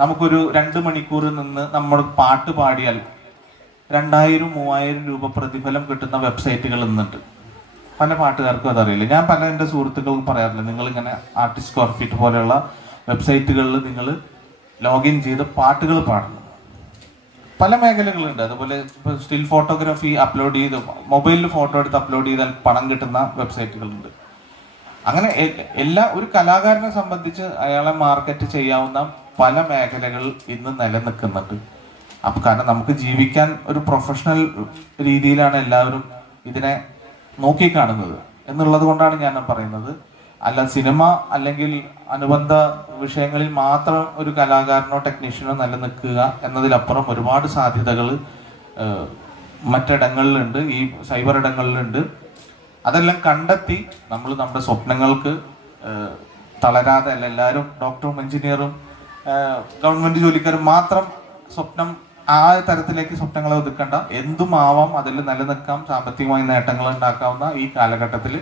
നമുക്കൊരു 2 മണിക്കൂർ നിന്ന് നമ്മൾ പാട്ട് പാടിയാൽ 2000-3000 രൂപ പ്രതിഫലം കിട്ടുന്ന വെബ്സൈറ്റുകൾ ഇന്നുണ്ട്. പല പാട്ടുകാർക്കും അതറിയില്ല. ഞാൻ പല എൻ്റെ സുഹൃത്തുക്കൾക്കും പറയാറില്ല, നിങ്ങളിങ്ങനെ ആർട്ടിസ്റ്റ് സ്ക്വയർ ഫീറ്റ് പോലെയുള്ള വെബ്സൈറ്റുകളിൽ നിങ്ങൾ ലോഗിൻ ചെയ്ത് പാട്ടുകൾ പാടണം. പല മേഖലകളുണ്ട്. അതുപോലെ ഇപ്പോൾ സ്റ്റിൽ ഫോട്ടോഗ്രാഫി അപ്ലോഡ് ചെയ്ത് മൊബൈലിൽ ഫോട്ടോ എടുത്ത് അപ്ലോഡ് ചെയ്താൽ പണം കിട്ടുന്ന വെബ്സൈറ്റുകളുണ്ട്. അങ്ങനെ ഒരു കലാകാരനെ സംബന്ധിച്ച് അയാളെ മാർക്കറ്റ് ചെയ്യാവുന്ന പല മേഖലകൾ ഇന്ന് നിലനിൽക്കുന്നുണ്ട്. അപ്പം കാരണം നമുക്ക് ജീവിക്കാൻ ഒരു പ്രൊഫഷണൽ രീതിയിലാണ് എല്ലാവരും ഇതിനെ നോക്കിക്കാണുന്നത് എന്നുള്ളത് കൊണ്ടാണ് ഞാൻ പറയുന്നത്. അല്ല സിനിമ അല്ലെങ്കിൽ അനുബന്ധ വിഷയങ്ങളിൽ മാത്രം ഒരു കലാകാരനോ ടെക്നീഷ്യനോ നിലനിൽക്കുക എന്നതിലപ്പുറം ഒരുപാട് സാധ്യതകൾ മറ്റിടങ്ങളിലുണ്ട്, ഈ സൈബർ ഇടങ്ങളിലുണ്ട്. അതെല്ലാം കണ്ടെത്തി നമ്മൾ നമ്മുടെ സ്വപ്നങ്ങൾക്ക് തളരാതെ, അല്ല എല്ലാവരും ഡോക്ടറും എഞ്ചിനീയറും ഗവൺമെന്റ് ജോലിക്കാരും മാത്രം സ്വപ്നം ആ തരത്തിലേക്ക് സ്വപ്നങ്ങളെ ഒതുക്കണ്ട, എന്തും ആവാം, അതിൽ നിലനിൽക്കാം, സാമ്പത്തികമായി നേട്ടങ്ങൾ ഉണ്ടാക്കാവുന്ന ഈ കാലഘട്ടത്തിൽ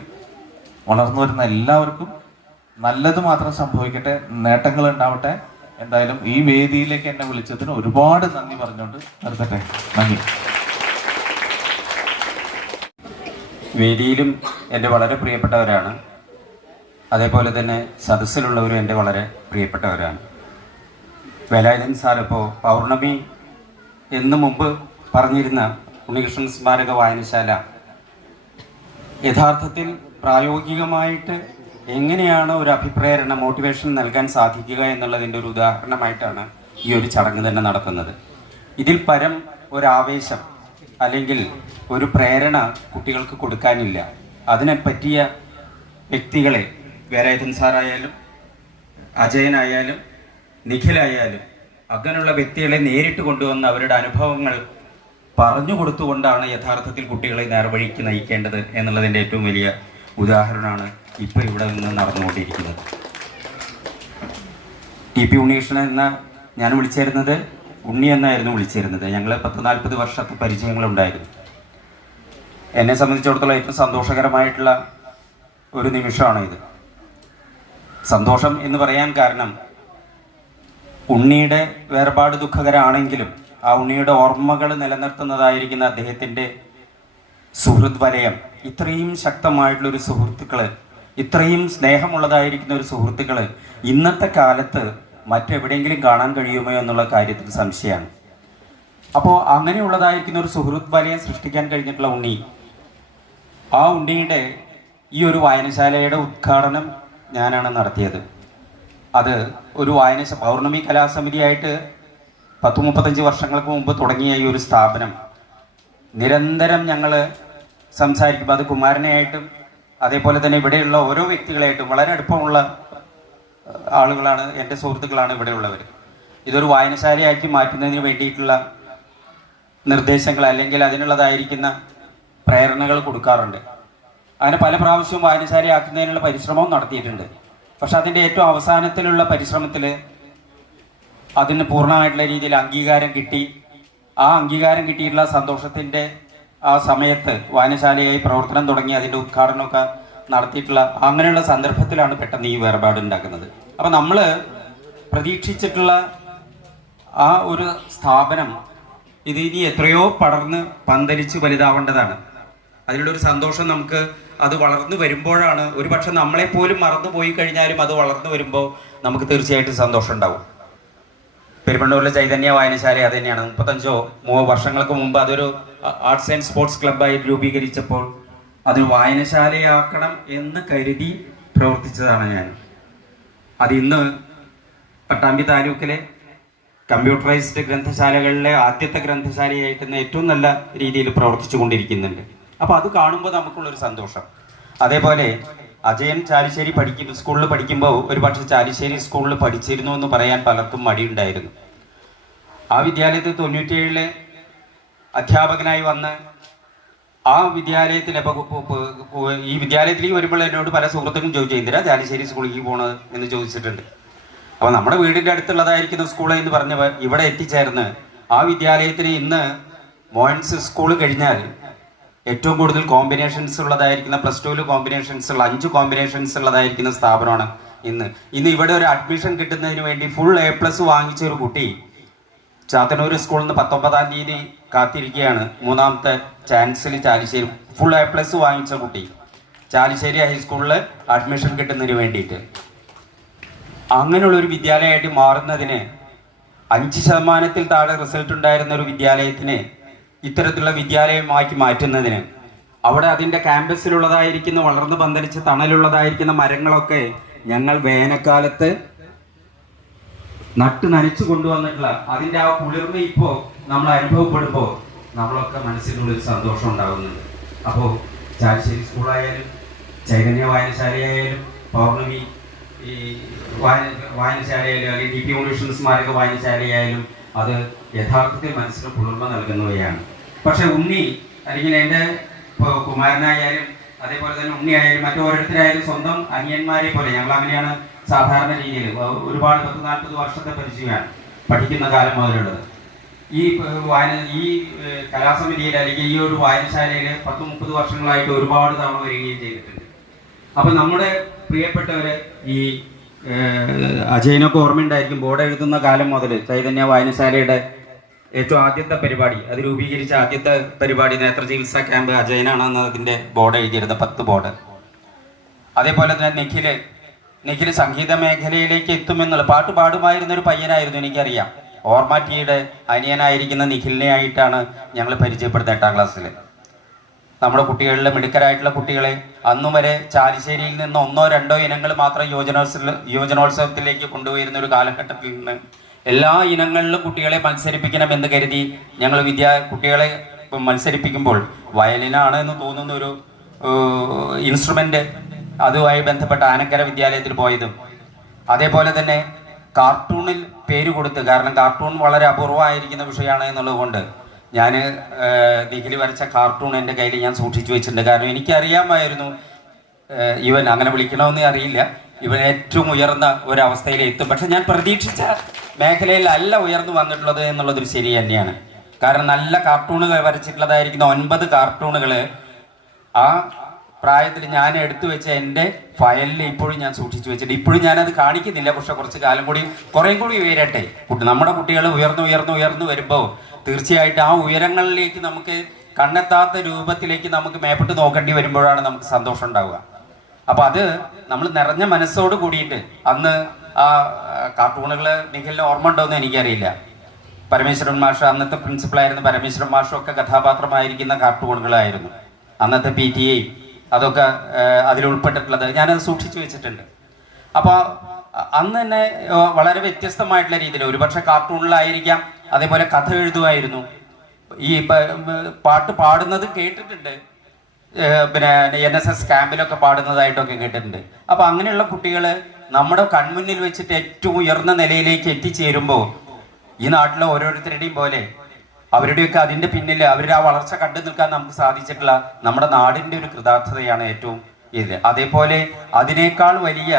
വളർന്നു വരുന്ന എല്ലാവർക്കും നല്ലത് മാത്രം സംഭവിക്കട്ടെ, നേട്ടങ്ങൾ ഉണ്ടാവട്ടെ. എന്തായാലും ഈ വേദിയിലേക്ക് എന്നെ വിളിച്ചതിന് ഒരുപാട് നന്ദി പറഞ്ഞുകൊണ്ട് നിർത്തട്ടെ. നന്ദി. വേദിയിലും എൻ്റെ വളരെ പ്രിയപ്പെട്ടവരാണ്, അതേപോലെ തന്നെ സദസ്സിലുള്ളവരും എൻ്റെ വളരെ പ്രിയപ്പെട്ടവരാണ്. വേലായുധൻ സാറിപ്പോൾ പൗർണമി എന്ന് മുമ്പ് പറഞ്ഞിരുന്ന ഉണ്ണികൃഷ്ണൻ സ്മാരക വായനശാല യഥാർത്ഥത്തിൽ പ്രായോഗികമായിട്ട് എങ്ങനെയാണ് ഒരു അഭിപ്രേരണ, മോട്ടിവേഷൻ നൽകാൻ സാധിക്കുക എന്നുള്ളതിൻ്റെ ഒരു ഉദാഹരണമായിട്ടാണ് ഈ ഒരു ചടങ്ങ് തന്നെ നടത്തുന്നത്. ഇതിൽ പരം ഒരാവേശം അല്ലെങ്കിൽ ഒരു പ്രേരണ കുട്ടികൾക്ക് കൊടുക്കാനില്ല. അതിനെ പറ്റിയ വ്യക്തികളെ വേലായുധൻ സാറായാലും അജയനായാലും നിഖിലായാലും അങ്ങനെയുള്ള വ്യക്തികളെ നേരിട്ട് കൊണ്ടുവന്ന് അവരുടെ അനുഭവങ്ങൾ പറഞ്ഞു കൊടുത്തുകൊണ്ടാണ് യഥാർത്ഥത്തിൽ കുട്ടികളെ നേർവഴിക്ക് നയിക്കേണ്ടത് എന്നുള്ളതിൻ്റെ ഏറ്റവും വലിയ ഉദാഹരണമാണ് ഇപ്പോൾ ഇവിടെ നിന്ന് നടന്നുകൊണ്ടിരിക്കുന്നത്. ടി പി ഉണ്ണികൃഷ്ണൻ എന്ന ഞാൻ വിളിച്ചിരുന്നത് ഉണ്ണി എന്നായിരുന്നു വിളിച്ചിരുന്നത്. ഞങ്ങൾ 10-40 വർഷത്തെ പരിചയങ്ങളുണ്ടായിരുന്നു. എന്നെ സംബന്ധിച്ചിടത്തോളം ഏറ്റവും സന്തോഷകരമായിട്ടുള്ള ഒരു നിമിഷമാണ് ഇത്. സന്തോഷം എന്ന് പറയാൻ കാരണം ഉണ്ണിയുടെ വേർപാട് ദുഃഖകരമാണെങ്കിലും ആ ഉണ്ണിയുടെ ഓർമ്മകൾ നിലനിർത്തുന്നതായിരിക്കുന്ന അദ്ദേഹത്തിൻ്റെ സുഹൃത്ത് വലയം, ഇത്രയും ശക്തമായിട്ടുള്ളൊരു സുഹൃത്തുക്കൾ, ഇത്രയും സ്നേഹമുള്ളതായിരിക്കുന്ന ഒരു സുഹൃത്തുക്കൾ ഇന്നത്തെ കാലത്ത് മറ്റെവിടെയെങ്കിലും കാണാൻ കഴിയുമോ എന്നുള്ള കാര്യത്തിൽ സംശയമാണ്. അപ്പോൾ അങ്ങനെയുള്ളതായിരിക്കുന്ന ഒരു സുഹൃത്ത് വലയം സൃഷ്ടിക്കാൻ കഴിഞ്ഞിട്ടുള്ള ഉണ്ണി, ആ ഉണ്ണിയുടെ ഈ ഒരു വായനശാലയുടെ ഉദ്ഘാടനം ഞാനാണ് നടത്തിയത്. അത് ഒരു പൗർണമി കലാസമിതിയായിട്ട് 10-35 വർഷങ്ങൾക്ക് മുമ്പ് തുടങ്ങിയ ഈ ഒരു സ്ഥാപനം നിരന്തരം ഞങ്ങൾ സംസാരിക്കുമ്പോൾ അത് കുമാരനെയായിട്ടും അതേപോലെ തന്നെ ഇവിടെയുള്ള ഓരോ വ്യക്തികളായിട്ടും വളരെ അടുപ്പമുള്ള ആളുകളാണ്, എൻ്റെ സുഹൃത്തുക്കളാണ് ഇവിടെയുള്ളവർ. ഇതൊരു വായനശാലയാക്കി മാറ്റുന്നതിന് വേണ്ടിയിട്ടുള്ള നിർദ്ദേശങ്ങൾ അല്ലെങ്കിൽ അതിനുള്ളതായിരിക്കുന്ന പ്രേരണകൾ കൊടുക്കാറുണ്ട്. അങ്ങനെ പല പ്രാവശ്യവും വായനശാലയാക്കുന്നതിനുള്ള പരിശ്രമവും നടത്തിയിട്ടുണ്ട്. പക്ഷെ അതിൻ്റെ ഏറ്റവും അവസാനത്തിലുള്ള പരിശ്രമത്തിൽ അതിന് പൂർണ്ണമായിട്ടുള്ള രീതിയിൽ അംഗീകാരം കിട്ടി. ആ അംഗീകാരം കിട്ടിയിട്ടുള്ള സന്തോഷത്തിൻ്റെ ആ സമയത്ത് വായനശാലയായി പ്രവർത്തനം തുടങ്ങി അതിൻ്റെ ഉദ്ഘാടനമൊക്കെ നടത്തിയിട്ടുള്ള അങ്ങനെയുള്ള സന്ദർഭത്തിലാണ് പെട്ടെന്ന് ഈ വേർപാട് ഉണ്ടാക്കുന്നത്. അപ്പം നമ്മൾ പ്രതീക്ഷിച്ചിട്ടുള്ള ആ ഒരു സ്ഥാപനം ഇത് ഇനി എത്രയോ പടർന്ന് പന്തലിച്ച് വലുതാവേണ്ടതാണ്. അതിലുള്ളൊരു സന്തോഷം നമുക്ക് അത് വളർന്നു വരുമ്പോഴാണ്. ഒരുപക്ഷെ നമ്മളെപ്പോലും മറന്നു പോയി കഴിഞ്ഞാലും അത് വളർന്നു വരുമ്പോൾ നമുക്ക് തീർച്ചയായിട്ടും സന്തോഷം ഉണ്ടാവും. പെരുമ്പണ്ണൂരിലെ ചൈതന്യ വായനശാല അത് തന്നെയാണ്. 35 വർഷങ്ങൾക്ക് മുമ്പ് അതൊരു ആർട്സ് ആൻഡ് സ്പോർട്സ് ക്ലബ്ബായി രൂപീകരിച്ചപ്പോൾ അത് വായനശാലയാക്കണം എന്ന് കരുതി പ്രവർത്തിച്ചതാണ് ഞാൻ. അത് ഇന്ന് പട്ടാമ്പി താലൂക്കിലെ കമ്പ്യൂട്ടറൈസ്ഡ് ഗ്രന്ഥശാലകളിലെ ആദ്യത്തെ ഗ്രന്ഥശാലയായിട്ട് ഏറ്റവും നല്ല രീതിയിൽ പ്രവർത്തിച്ചു കൊണ്ടിരിക്കുന്നുണ്ട്. അപ്പോൾ അത് കാണുമ്പോൾ നമുക്കുള്ളൊരു സന്തോഷം. അതേപോലെ അജയൻ ചാലിശ്ശേരി സ്കൂളിൽ പഠിക്കുമ്പോൾ ഒരു പക്ഷേ ചാലിശ്ശേരി സ്കൂളിൽ പഠിച്ചിരുന്നു എന്ന് പറയാൻ പലർക്കും മടിയുണ്ടായിരുന്നു. ആ വിദ്യാലയത്തിൽ 97 അധ്യാപകനായി വന്ന് ആ വിദ്യാലയത്തിൽ ഈ വിദ്യാലയത്തിലേക്ക് വരുമ്പോൾ എന്നോട് പല സുഹൃത്തുക്കളും ചോദിച്ചു എന്തിനാ ചാലിശ്ശേരി സ്കൂളിലേക്ക് പോകണത് എന്ന് ചോദിച്ചിട്ടുണ്ട്. അപ്പോൾ നമ്മുടെ വീടിൻ്റെ അടുത്തുള്ളതായിരിക്കുന്ന സ്കൂൾ എന്ന് പറഞ്ഞവർ ഇവിടെ എത്തിച്ചേർന്ന് ആ വിദ്യാലയത്തിന് ഇന്ന് മോയിൻസ് സ്കൂൾ കഴിഞ്ഞാൽ ഏറ്റവും കൂടുതൽ കോമ്പിനേഷൻസ് ഉള്ളതായിരിക്കുന്ന +2 കോമ്പിനേഷൻസ് ഉള്ള 5 കോമ്പിനേഷൻസ് ഉള്ളതായിരിക്കുന്ന സ്ഥാപനമാണ് ഇന്ന് ഇവിടെ ഒരു അഡ്മിഷൻ കിട്ടുന്നതിന് വേണ്ടി ഫുൾ A+ വാങ്ങിച്ച ഒരു കുട്ടി ചാത്തന്നൂർ സ്കൂളിൽ നിന്ന് 19-ാം തീയതി കാത്തിരിക്കുകയാണ്. 3ാമത്തെ ചാൻസിൽ ചാലിശ്ശേരി ഫുൾ A+ വാങ്ങിച്ച കുട്ടി ചാലിശ്ശേരി ഹൈസ്കൂളിൽ അഡ്മിഷൻ കിട്ടുന്നതിന് വേണ്ടിയിട്ട്. അങ്ങനെയുള്ളൊരു വിദ്യാലയമായിട്ട് മാറുന്നതിന് 5% താഴെ റിസൾട്ട് ഉണ്ടായിരുന്ന ഒരു വിദ്യാലയത്തിന് ഇത്തരത്തിലുള്ള വിദ്യാലയമാക്കി മാറ്റുന്നതിന് അവിടെ അതിൻ്റെ ക്യാമ്പസിലുള്ളതായിരിക്കുന്ന വളർന്നു പന്തലിച്ച് തണലുള്ളതായിരിക്കുന്ന മരങ്ങളൊക്കെ ഞങ്ങൾ വേനൽക്കാലത്ത് നട്ട് നനച്ചു കൊണ്ടുവന്നിട്ടുള്ള അതിൻ്റെ ആ കുളിർമ ഇപ്പോൾ നമ്മൾ അനുഭവപ്പെടുമ്പോൾ നമ്മളൊക്കെ മനസ്സിനുള്ളൊരു സന്തോഷം ഉണ്ടാകുന്നുണ്ട്. അപ്പോൾ ചാലിശ്ശേരി സ്കൂളായാലും ചൈതന്യ വായനശാലയായാലും പൗർണമി ഈ വായനശാലയായാലും അല്ലെങ്കിൽ DP ഉണ്ണീഷൻ സ്മാരക വായനശാലയായാലും അത് യഥാർത്ഥത്തിൽ മനസ്സിന് കുളിർമ നൽകുന്നവയാണ്. പക്ഷെ ഉണ്ണി അല്ലെങ്കിൽ എൻ്റെ കുമാരനായാലും അതേപോലെ തന്നെ ഉണ്ണിയായാലും മറ്റോരോരുത്തരായാലും സ്വന്തം അനിയന്മാരെ പോലെ ഞങ്ങൾ അങ്ങനെയാണ് സാധാരണ രീതിയിൽ ഒരുപാട് 40 വർഷത്തെ പരിചയമാണ് പഠിക്കുന്ന കാലം മുതലുള്ളത്. ഈ കലാസമിതിയിൽ അല്ലെങ്കിൽ ഈ ഒരു വായനശാലയിൽ 10-30 വർഷങ്ങളായിട്ട് ഒരുപാട് തവണ വരികയും ചെയ്തിട്ടുണ്ട്. അപ്പം നമ്മുടെ പ്രിയപ്പെട്ടവര് ഈ അജയനൊക്കെ ഓർമ്മയുണ്ടായിരിക്കും, ബോർഡ് എഴുതുന്ന കാലം മുതൽ ചൈതന്യ വായനശാലയുടെ ഏറ്റവും ആദ്യത്തെ പരിപാടി, അത് രൂപീകരിച്ച ആദ്യത്തെ പരിപാടി നേത്ര ചികിത്സാ ക്യാമ്പ് അജയനാണ് അതിൻ്റെ ബോർഡ് എഴുതിയിരുന്നത്, 10 ബോർഡ്. അതേപോലെ തന്നെ നിഖിൽ സംഗീത മേഖലയിലേക്ക് എത്തുമെന്നുള്ള പാട്ട് പാടുമായിരുന്നൊരു പയ്യനായിരുന്നു, എനിക്കറിയാം. ഓർമാറ്റിയുടെ അനിയനായിരിക്കുന്ന നിഖിലിനെ ആയിട്ടാണ് ഞങ്ങൾ പരിചയപ്പെടുന്നത് 8ാം ക്ലാസ്സിൽ. നമ്മുടെ കുട്ടികളിലെ മിടുക്കരായിട്ടുള്ള കുട്ടികളെ അന്നു വരെ ചാലിശ്ശേരിയിൽ നിന്ന് 1-2 ഇനങ്ങൾ മാത്രം യുവജനോത്സവത്തിലേക്ക് കൊണ്ടുവരുന്ന ഒരു കാലഘട്ടത്തിൽ നിന്ന് എല്ലാ ഇനങ്ങളിലും കുട്ടികളെ മത്സരിപ്പിക്കണമെന്ന് കരുതി ഞങ്ങൾ കുട്ടികളെ മത്സരിപ്പിക്കുമ്പോൾ വയലിനാണ് എന്ന് തോന്നുന്ന ഒരു ഇൻസ്ട്രുമെൻ്റ് അതുമായി ബന്ധപ്പെട്ട ആനക്കര വിദ്യാലയത്തിൽ പോയതും, അതേപോലെ തന്നെ കാർട്ടൂണിൽ പേര് കൊടുത്ത്, കാരണം കാർട്ടൂൺ വളരെ അപൂർവമായിരിക്കുന്ന വിഷയമാണ് എന്നുള്ളത് കൊണ്ട് ഞാൻ നിഖിൽ വരച്ച കാർട്ടൂൺ എൻ്റെ കയ്യിൽ ഞാൻ സൂക്ഷിച്ചു വെച്ചിട്ടുണ്ട്. കാരണം എനിക്കറിയാമായിരുന്നു ഇവൻ അങ്ങനെ വിളിക്കണമെന്ന് അറിയില്ല, ഇവൻ ഏറ്റവും ഉയർന്ന ഒരവസ്ഥയിൽ എത്തും. പക്ഷെ ഞാൻ പ്രതീക്ഷിച്ച മേഖലയിൽ അല്ല ഉയർന്നു വന്നിട്ടുള്ളത് എന്നുള്ളതൊരു ശരി തന്നെയാണ്. കാരണം നല്ല കാർട്ടൂണുകൾ വരച്ചിട്ടുള്ളതായിരിക്കുന്ന 9 കാർട്ടൂണുകൾ ആ പ്രായത്തിൽ ഞാൻ എടുത്തു വെച്ച എൻ്റെ ഫയലിൽ ഇപ്പോഴും ഞാൻ സൂക്ഷിച്ചു വെച്ചിട്ട് ഇപ്പോഴും ഞാനത് കാണിക്കുന്നില്ല. പക്ഷെ കുറച്ച് കാലം കൂടി കുറേയും കൂടി ഉയരട്ടെ. നമ്മുടെ കുട്ടികൾ ഉയർന്നു വരുമ്പോൾ തീർച്ചയായിട്ടും ആ ഉയരങ്ങളിലേക്ക് നമുക്ക് കണ്ണെത്താത്ത രൂപത്തിലേക്ക് നമുക്ക് മേപ്പെട്ട് നോക്കേണ്ടി വരുമ്പോഴാണ് നമുക്ക് സന്തോഷം ഉണ്ടാവുക. അപ്പോൾ അത് നമ്മൾ നിറഞ്ഞ മനസ്സോട് കൂടിയിട്ട് അന്ന് ആ കാർട്ടൂണുകൾ നിഖിലിന് ഓർമ്മ ഉണ്ടോയെന്ന് എനിക്കറിയില്ല. പരമേശ്വരൻ മാഷ് അന്നത്തെ പ്രിൻസിപ്പളായിരുന്നു. പരമേശ്വരൻ മാഷും ഒക്കെ കഥാപാത്രമായിരിക്കുന്ന കാർട്ടൂണുകളായിരുന്നു. അന്നത്തെ PTA അതൊക്കെ അതിലുൾപ്പെട്ടിട്ടുള്ളത് ഞാനത് സൂക്ഷിച്ചു വെച്ചിട്ടുണ്ട്. അപ്പോൾ അന്ന് തന്നെ വളരെ വ്യത്യസ്തമായിട്ടുള്ള രീതിയിൽ ഒരുപക്ഷെ കാർട്ടൂണിലായിരിക്കാം, അതേപോലെ കഥ എഴുതുമായിരുന്നു. ഈ പാട്ട് പാടുന്നത് കേട്ടിട്ടുണ്ട്, പിന്നെ NSS ക്യാമ്പിലൊക്കെ പാടുന്നതായിട്ടൊക്കെ കേട്ടിട്ടുണ്ട്. അപ്പോൾ അങ്ങനെയുള്ള കുട്ടികൾ നമ്മുടെ കൺമുന്നിൽ വെച്ചിട്ട് ഏറ്റവും ഉയർന്ന നിലയിലേക്ക് എത്തിച്ചേരുമ്പോൾ ഈ നാട്ടിലെ ഓരോരുത്തരുടെയും പോലെ അവരുടെയൊക്കെ അതിൻ്റെ പിന്നിൽ അവരുടെ ആ വളർച്ച കണ്ടു നിൽക്കാൻ നമുക്ക് സാധിച്ചിട്ടുള്ള നമ്മുടെ നാടിൻ്റെ ഒരു കൃതാർത്ഥതയാണ് ഏറ്റവും ഇത്. അതേപോലെ അതിനേക്കാൾ വലിയ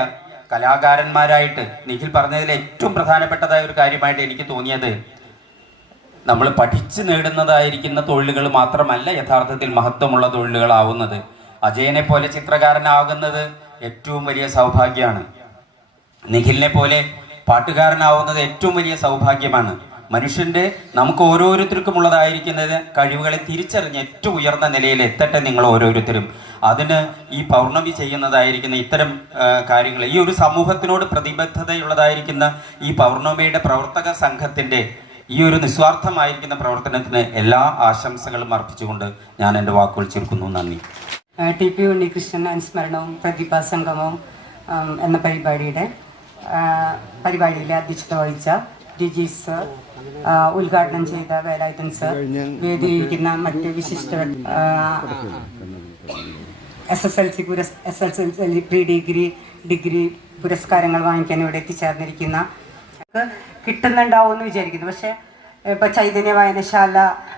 കലാകാരന്മാരായിട്ട് നിഖിൽ പറഞ്ഞതിൽ ഏറ്റവും പ്രധാനപ്പെട്ടതായ ഒരു കാര്യമായിട്ട് എനിക്ക് തോന്നിയത്, നമ്മൾ പഠിച്ചു നേടുന്നതായിരിക്കുന്ന തൊഴിലുകൾ മാത്രമല്ല യഥാർത്ഥത്തിൽ മഹത്വമുള്ള തൊഴിലുകളാവുന്നത്. അജയനെ പോലെ ചിത്രകാരനാകുന്നത് ഏറ്റവും വലിയ സൗഭാഗ്യമാണ്. നിഖിലിനെ പോലെ പാട്ടുകാരനാവുന്നത് ഏറ്റവും വലിയ സൗഭാഗ്യമാണ്. മനുഷ്യൻ്റെ നമുക്ക് ഓരോരുത്തർക്കും ഉള്ളതായിരിക്കുന്നത് കഴിവുകളെ തിരിച്ചറിഞ്ഞ് ഏറ്റവും ഉയർന്ന നിലയിൽ എത്തട്ടെ നിങ്ങൾ ഓരോരുത്തരും. അതിന് ഈ പൗർണമി ചെയ്യുന്നതായിരിക്കുന്ന ഇത്തരം കാര്യങ്ങൾ, ഈ ഒരു സമൂഹത്തിനോട് പ്രതിബദ്ധതയുള്ളതായിരിക്കുന്ന ഈ പൗർണമിയുടെ പ്രവർത്തക സംഘത്തിൻ്റെ ഈ ഒരു നിസ്വാർത്ഥമായിരിക്കുന്ന പ്രവർത്തനത്തിന് എല്ലാ ആശംസകളും അർപ്പിച്ചുകൊണ്ട് ഞാൻ എൻ്റെ വാക്കുകൾ ചുരുക്കുന്നു. നന്ദി. TP ഉണ്ണികൃഷ്ണൻ അനുസ്മരണവും പ്രതിഭാസംഗമവും എന്ന പരിപാടിയിലെ അധ്യക്ഷത വഹിച്ച DG സർ, ഉദ്ഘാടനം ചെയ്ത വേലായുധൻ സർ, വേദിയിരിക്കുന്ന മറ്റ് വിശിഷ്ട SSLC പ്രീ ഡിഗ്രി പുരസ്കാരങ്ങൾ വാങ്ങിക്കാൻ ഇവിടെ എത്തിച്ചേർന്നിരിക്കുന്ന കിട്ടുന്നുണ്ടാവും എന്ന് വിചാരിക്കുന്നു. പക്ഷെ ഇപ്പോൾ ചൈതന്യ വായനശാല,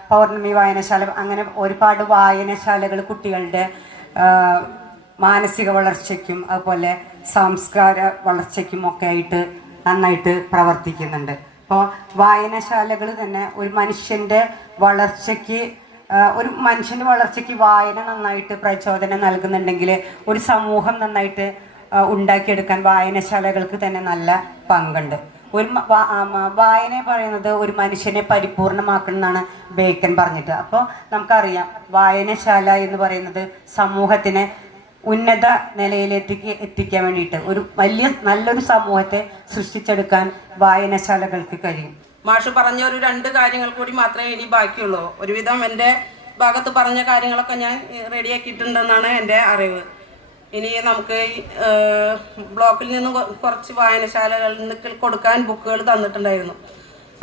പൗർണമി വായനശാല, അങ്ങനെ ഒരുപാട് വായനശാലകൾ കുട്ടികളുടെ മാനസിക വളർച്ചയ്ക്കും അതുപോലെ സംസ്കാര വളർച്ചയ്ക്കും ഒക്കെ ആയിട്ട് നന്നായിട്ട് പ്രവർത്തിക്കുന്നുണ്ട്. അപ്പോൾ വായനശാലകൾ തന്നെ ഒരു മനുഷ്യൻ്റെ വളർച്ചയ്ക്ക് വായന നന്നായിട്ട് പ്രചോദനം നൽകുന്നുണ്ടെങ്കിൽ ഒരു സമൂഹം നന്നായിട്ട് ഉണ്ടാക്കിയെടുക്കാൻ വായനശാലകൾക്ക് തന്നെ നല്ല പങ്കുണ്ട്. വായന പറയുന്നത് ഒരു മനുഷ്യനെ പരിപൂർണമാക്കണം എന്നാണ് ബേക്കൻ പറഞ്ഞിട്ട്. അപ്പോൾ നമുക്കറിയാം വായനശാല എന്ന് പറയുന്നത് സമൂഹത്തിനെ ഉന്നത നിലയിലേക്ക് എത്തിക്കാൻ വേണ്ടിയിട്ട് നല്ലൊരു സമൂഹത്തെ സൃഷ്ടിച്ചെടുക്കാൻ വായനശാലകൾക്ക് കഴിയും. മാഷ് പറഞ്ഞ ഒരു 2 കാര്യങ്ങൾ കൂടി മാത്രമേ ഇനി ബാക്കിയുള്ളൂ. ഒരുവിധം എൻ്റെ ഭാഗത്ത് പറഞ്ഞ കാര്യങ്ങളൊക്കെ ഞാൻ റെഡിയാക്കിയിട്ടുണ്ടെന്നാണ് എൻ്റെ അറിവ്. ഇനി നമുക്ക് ബ്ലോക്കിൽ നിന്നും കുറച്ച് വായനശാലകളിൽ നിന്ന് കൊടുക്കാൻ ബുക്കുകൾ തന്നിട്ടുണ്ടായിരുന്നു.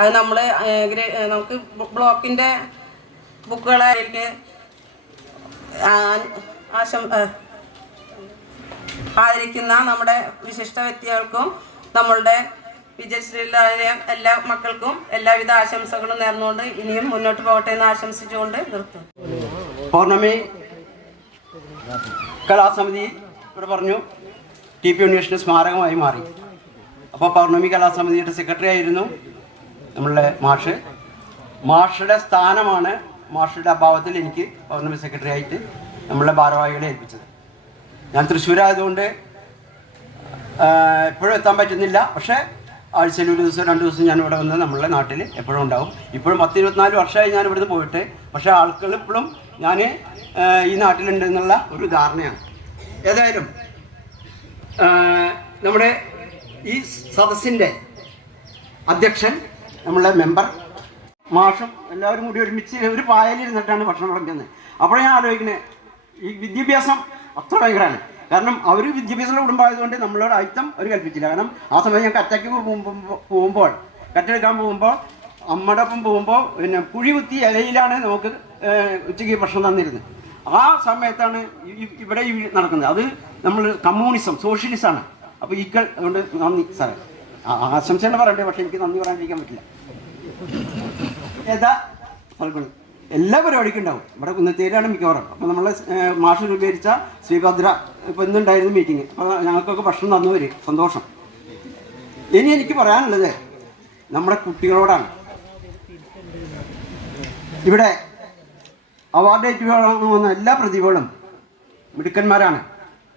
അത് നമുക്ക് ബ്ലോക്കിൻ്റെ ബുക്കുകളായിരിക്കും ആദരിക്കുന്ന നമ്മുടെ വിശിഷ്ട വ്യക്തികൾക്കും നമ്മളുടെ വിജയശ്രീലായ എല്ലാ മക്കൾക്കും എല്ലാവിധ ആശംസകളും നേർന്നുകൊണ്ട് ഇനിയും മുന്നോട്ട് പോകട്ടെ എന്ന് ആശംസിച്ചുകൊണ്ട് നിർത്തും. പൗർണമി കലാസമിതി ഇവിടെ പറഞ്ഞു TP ഉണ്ണികൃഷ്ണൻ സ്മാരകമായി മാറി. അപ്പോൾ പൗർണമി കലാസമിതിയുടെ സെക്രട്ടറി ആയിരുന്നു നമ്മളുടെ മാഷുടെ സ്ഥാനമാണ് മാഷുടെ അഭാവത്തിൽ എനിക്ക് പൗർണമി സെക്രട്ടറി ആയിട്ട് നമ്മളുടെ ഭാരവാഹികളെ ഏൽപ്പിച്ചത്. ഞാൻ തൃശ്ശൂരായതുകൊണ്ട് എപ്പോഴും എത്താൻ പറ്റുന്നില്ല. പക്ഷേ ആഴ്ചയിൽ 1 ദിവസം 2 ദിവസം ഞാൻ ഇവിടെ വന്ന് നമ്മളുടെ നാട്ടിൽ എപ്പോഴും ഉണ്ടാവും. ഇപ്പോഴും 10-24 വർഷമായി ഞാൻ ഇവിടുന്ന് പോയിട്ട്. പക്ഷേ ആൾക്കാർ ഇപ്പോഴും ഞാൻ ഈ നാട്ടിലുണ്ട് എന്നുള്ള ഒരു ധാരണയാണ്. ഏതായാലും നമ്മുടെ ഈ സദസ്സിൻ്റെ അധ്യക്ഷൻ, നമ്മളുടെ മെമ്പർ, മാഷും എല്ലാവരും കൂടി ഒരുമിച്ച് ഒരു പായലിരുന്നിട്ടാണ് ഭക്ഷണം കൊടുക്കുന്നത്. അപ്പോഴേ ഞാൻ ആലോചിക്കുന്നത് ഈ വിദ്യാഭ്യാസം അത്ര ഭയങ്കരമാണ്. കാരണം അവർ വിദ്യാഭ്യാസമുള്ള കുടുംബമായതുകൊണ്ട് നമ്മളോട് അയിത്തം അവർ കൽപ്പിച്ചില്ല. കാരണം ആ സമയം ഞാൻ കറ്റെടുക്കാൻ പോകുമ്പോൾ അമ്മയുടെ ഒപ്പം പോകുമ്പോൾ പിന്നെ കുഴി കുത്തി ഇലയിലാണ് നമുക്ക് ഉച്ചയ്ക്ക് ഭക്ഷണം തന്നിരുന്നത്. ആ സമയത്താണ് ഇവിടെ നടക്കുന്നത്. അത് നമ്മൾ കമ്മ്യൂണിസം, സോഷ്യലിസമാണ്. അപ്പോൾ ഈക്വൽ. അതുകൊണ്ട് നന്ദി സാറേ. ആശംസ തന്നെ പറയണ്ടേ, പക്ഷേ എനിക്ക് നന്ദി പറയാണ്ടിരിക്കാൻ പറ്റില്ല. ഏതാ ഫൽഗുണി എല്ലാ പരിപാടിക്കും ഉണ്ടാവും. ഇവിടെ കുന്നത്തേരിയാണ് മിക്കവാറും. അപ്പോൾ നമ്മൾ മാഷ് രൂപീകരിച്ച ശ്രീഭദ്ര ഇപ്പോൾ ഇന്നുണ്ടായിരുന്നു മീറ്റിംഗ്. അപ്പോൾ ഞങ്ങൾക്കൊക്കെ ഭക്ഷണം തന്നവർ സന്തോഷം. ഇനി എനിക്ക് പറയാനുള്ളത് നമ്മുടെ കുട്ടികളോടാണ്. ഇവിടെ അവാർഡ് ഏറ്റുവാങ്ങുന്ന എല്ലാ പ്രതിഭകളും മിടുക്കന്മാരാണ്.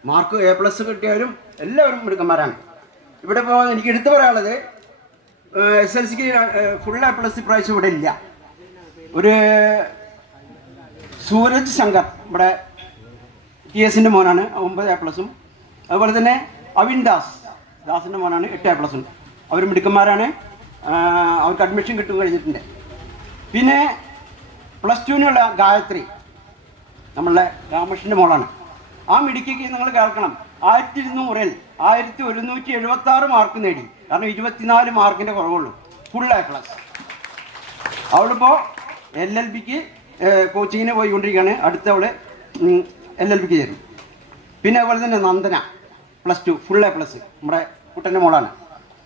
മാർക്ക് A+ കിട്ടിയവരും എല്ലാവരും മിടുക്കന്മാരാണ്. ഇവിടെ ഇപ്പോൾ എനിക്ക് എടുത്തു പറയാനുള്ളത് SLCക്ക് ഫുൾ A+ ഇപ്രാവശ്യം ഇവിടെ ഇല്ല. ഒരു സൂരജ് ശങ്കർ ഇവിടെ TS മോനാണ്, 9 A+. അതുപോലെ തന്നെ അവിൻ ദാസിൻ്റെ മോനാണ് 8 A+. അവർ മിടുക്കന്മാരാണ്. അവർക്ക് അഡ്മിഷൻ കിട്ടും കഴിഞ്ഞിട്ടുണ്ട്. പിന്നെ +2 ഗായത്രി നമ്മളുടെ രാമകൃഷ്ണൻ്റെ മോളാണ്. ആ മിടുക്കിക്ക് നിങ്ങൾ കേൾക്കണം, 1200-ൽ 1176 മാർക്ക് നേടി. കാരണം 24 മാർക്കിൻ്റെ കുറവുള്ളൂ. Full A+. അവളിപ്പോൾ LLBക്ക് കോച്ചിങ്ങിന് പോയിക്കൊണ്ടിരിക്കുകയാണ്. അടുത്തവള് LLBക്ക് ചേരും. പിന്നെ അതുപോലെ തന്നെ നന്ദന +2 ഫുൾ A+, നമ്മുടെ കുട്ടൻ്റെ മോളാണ്.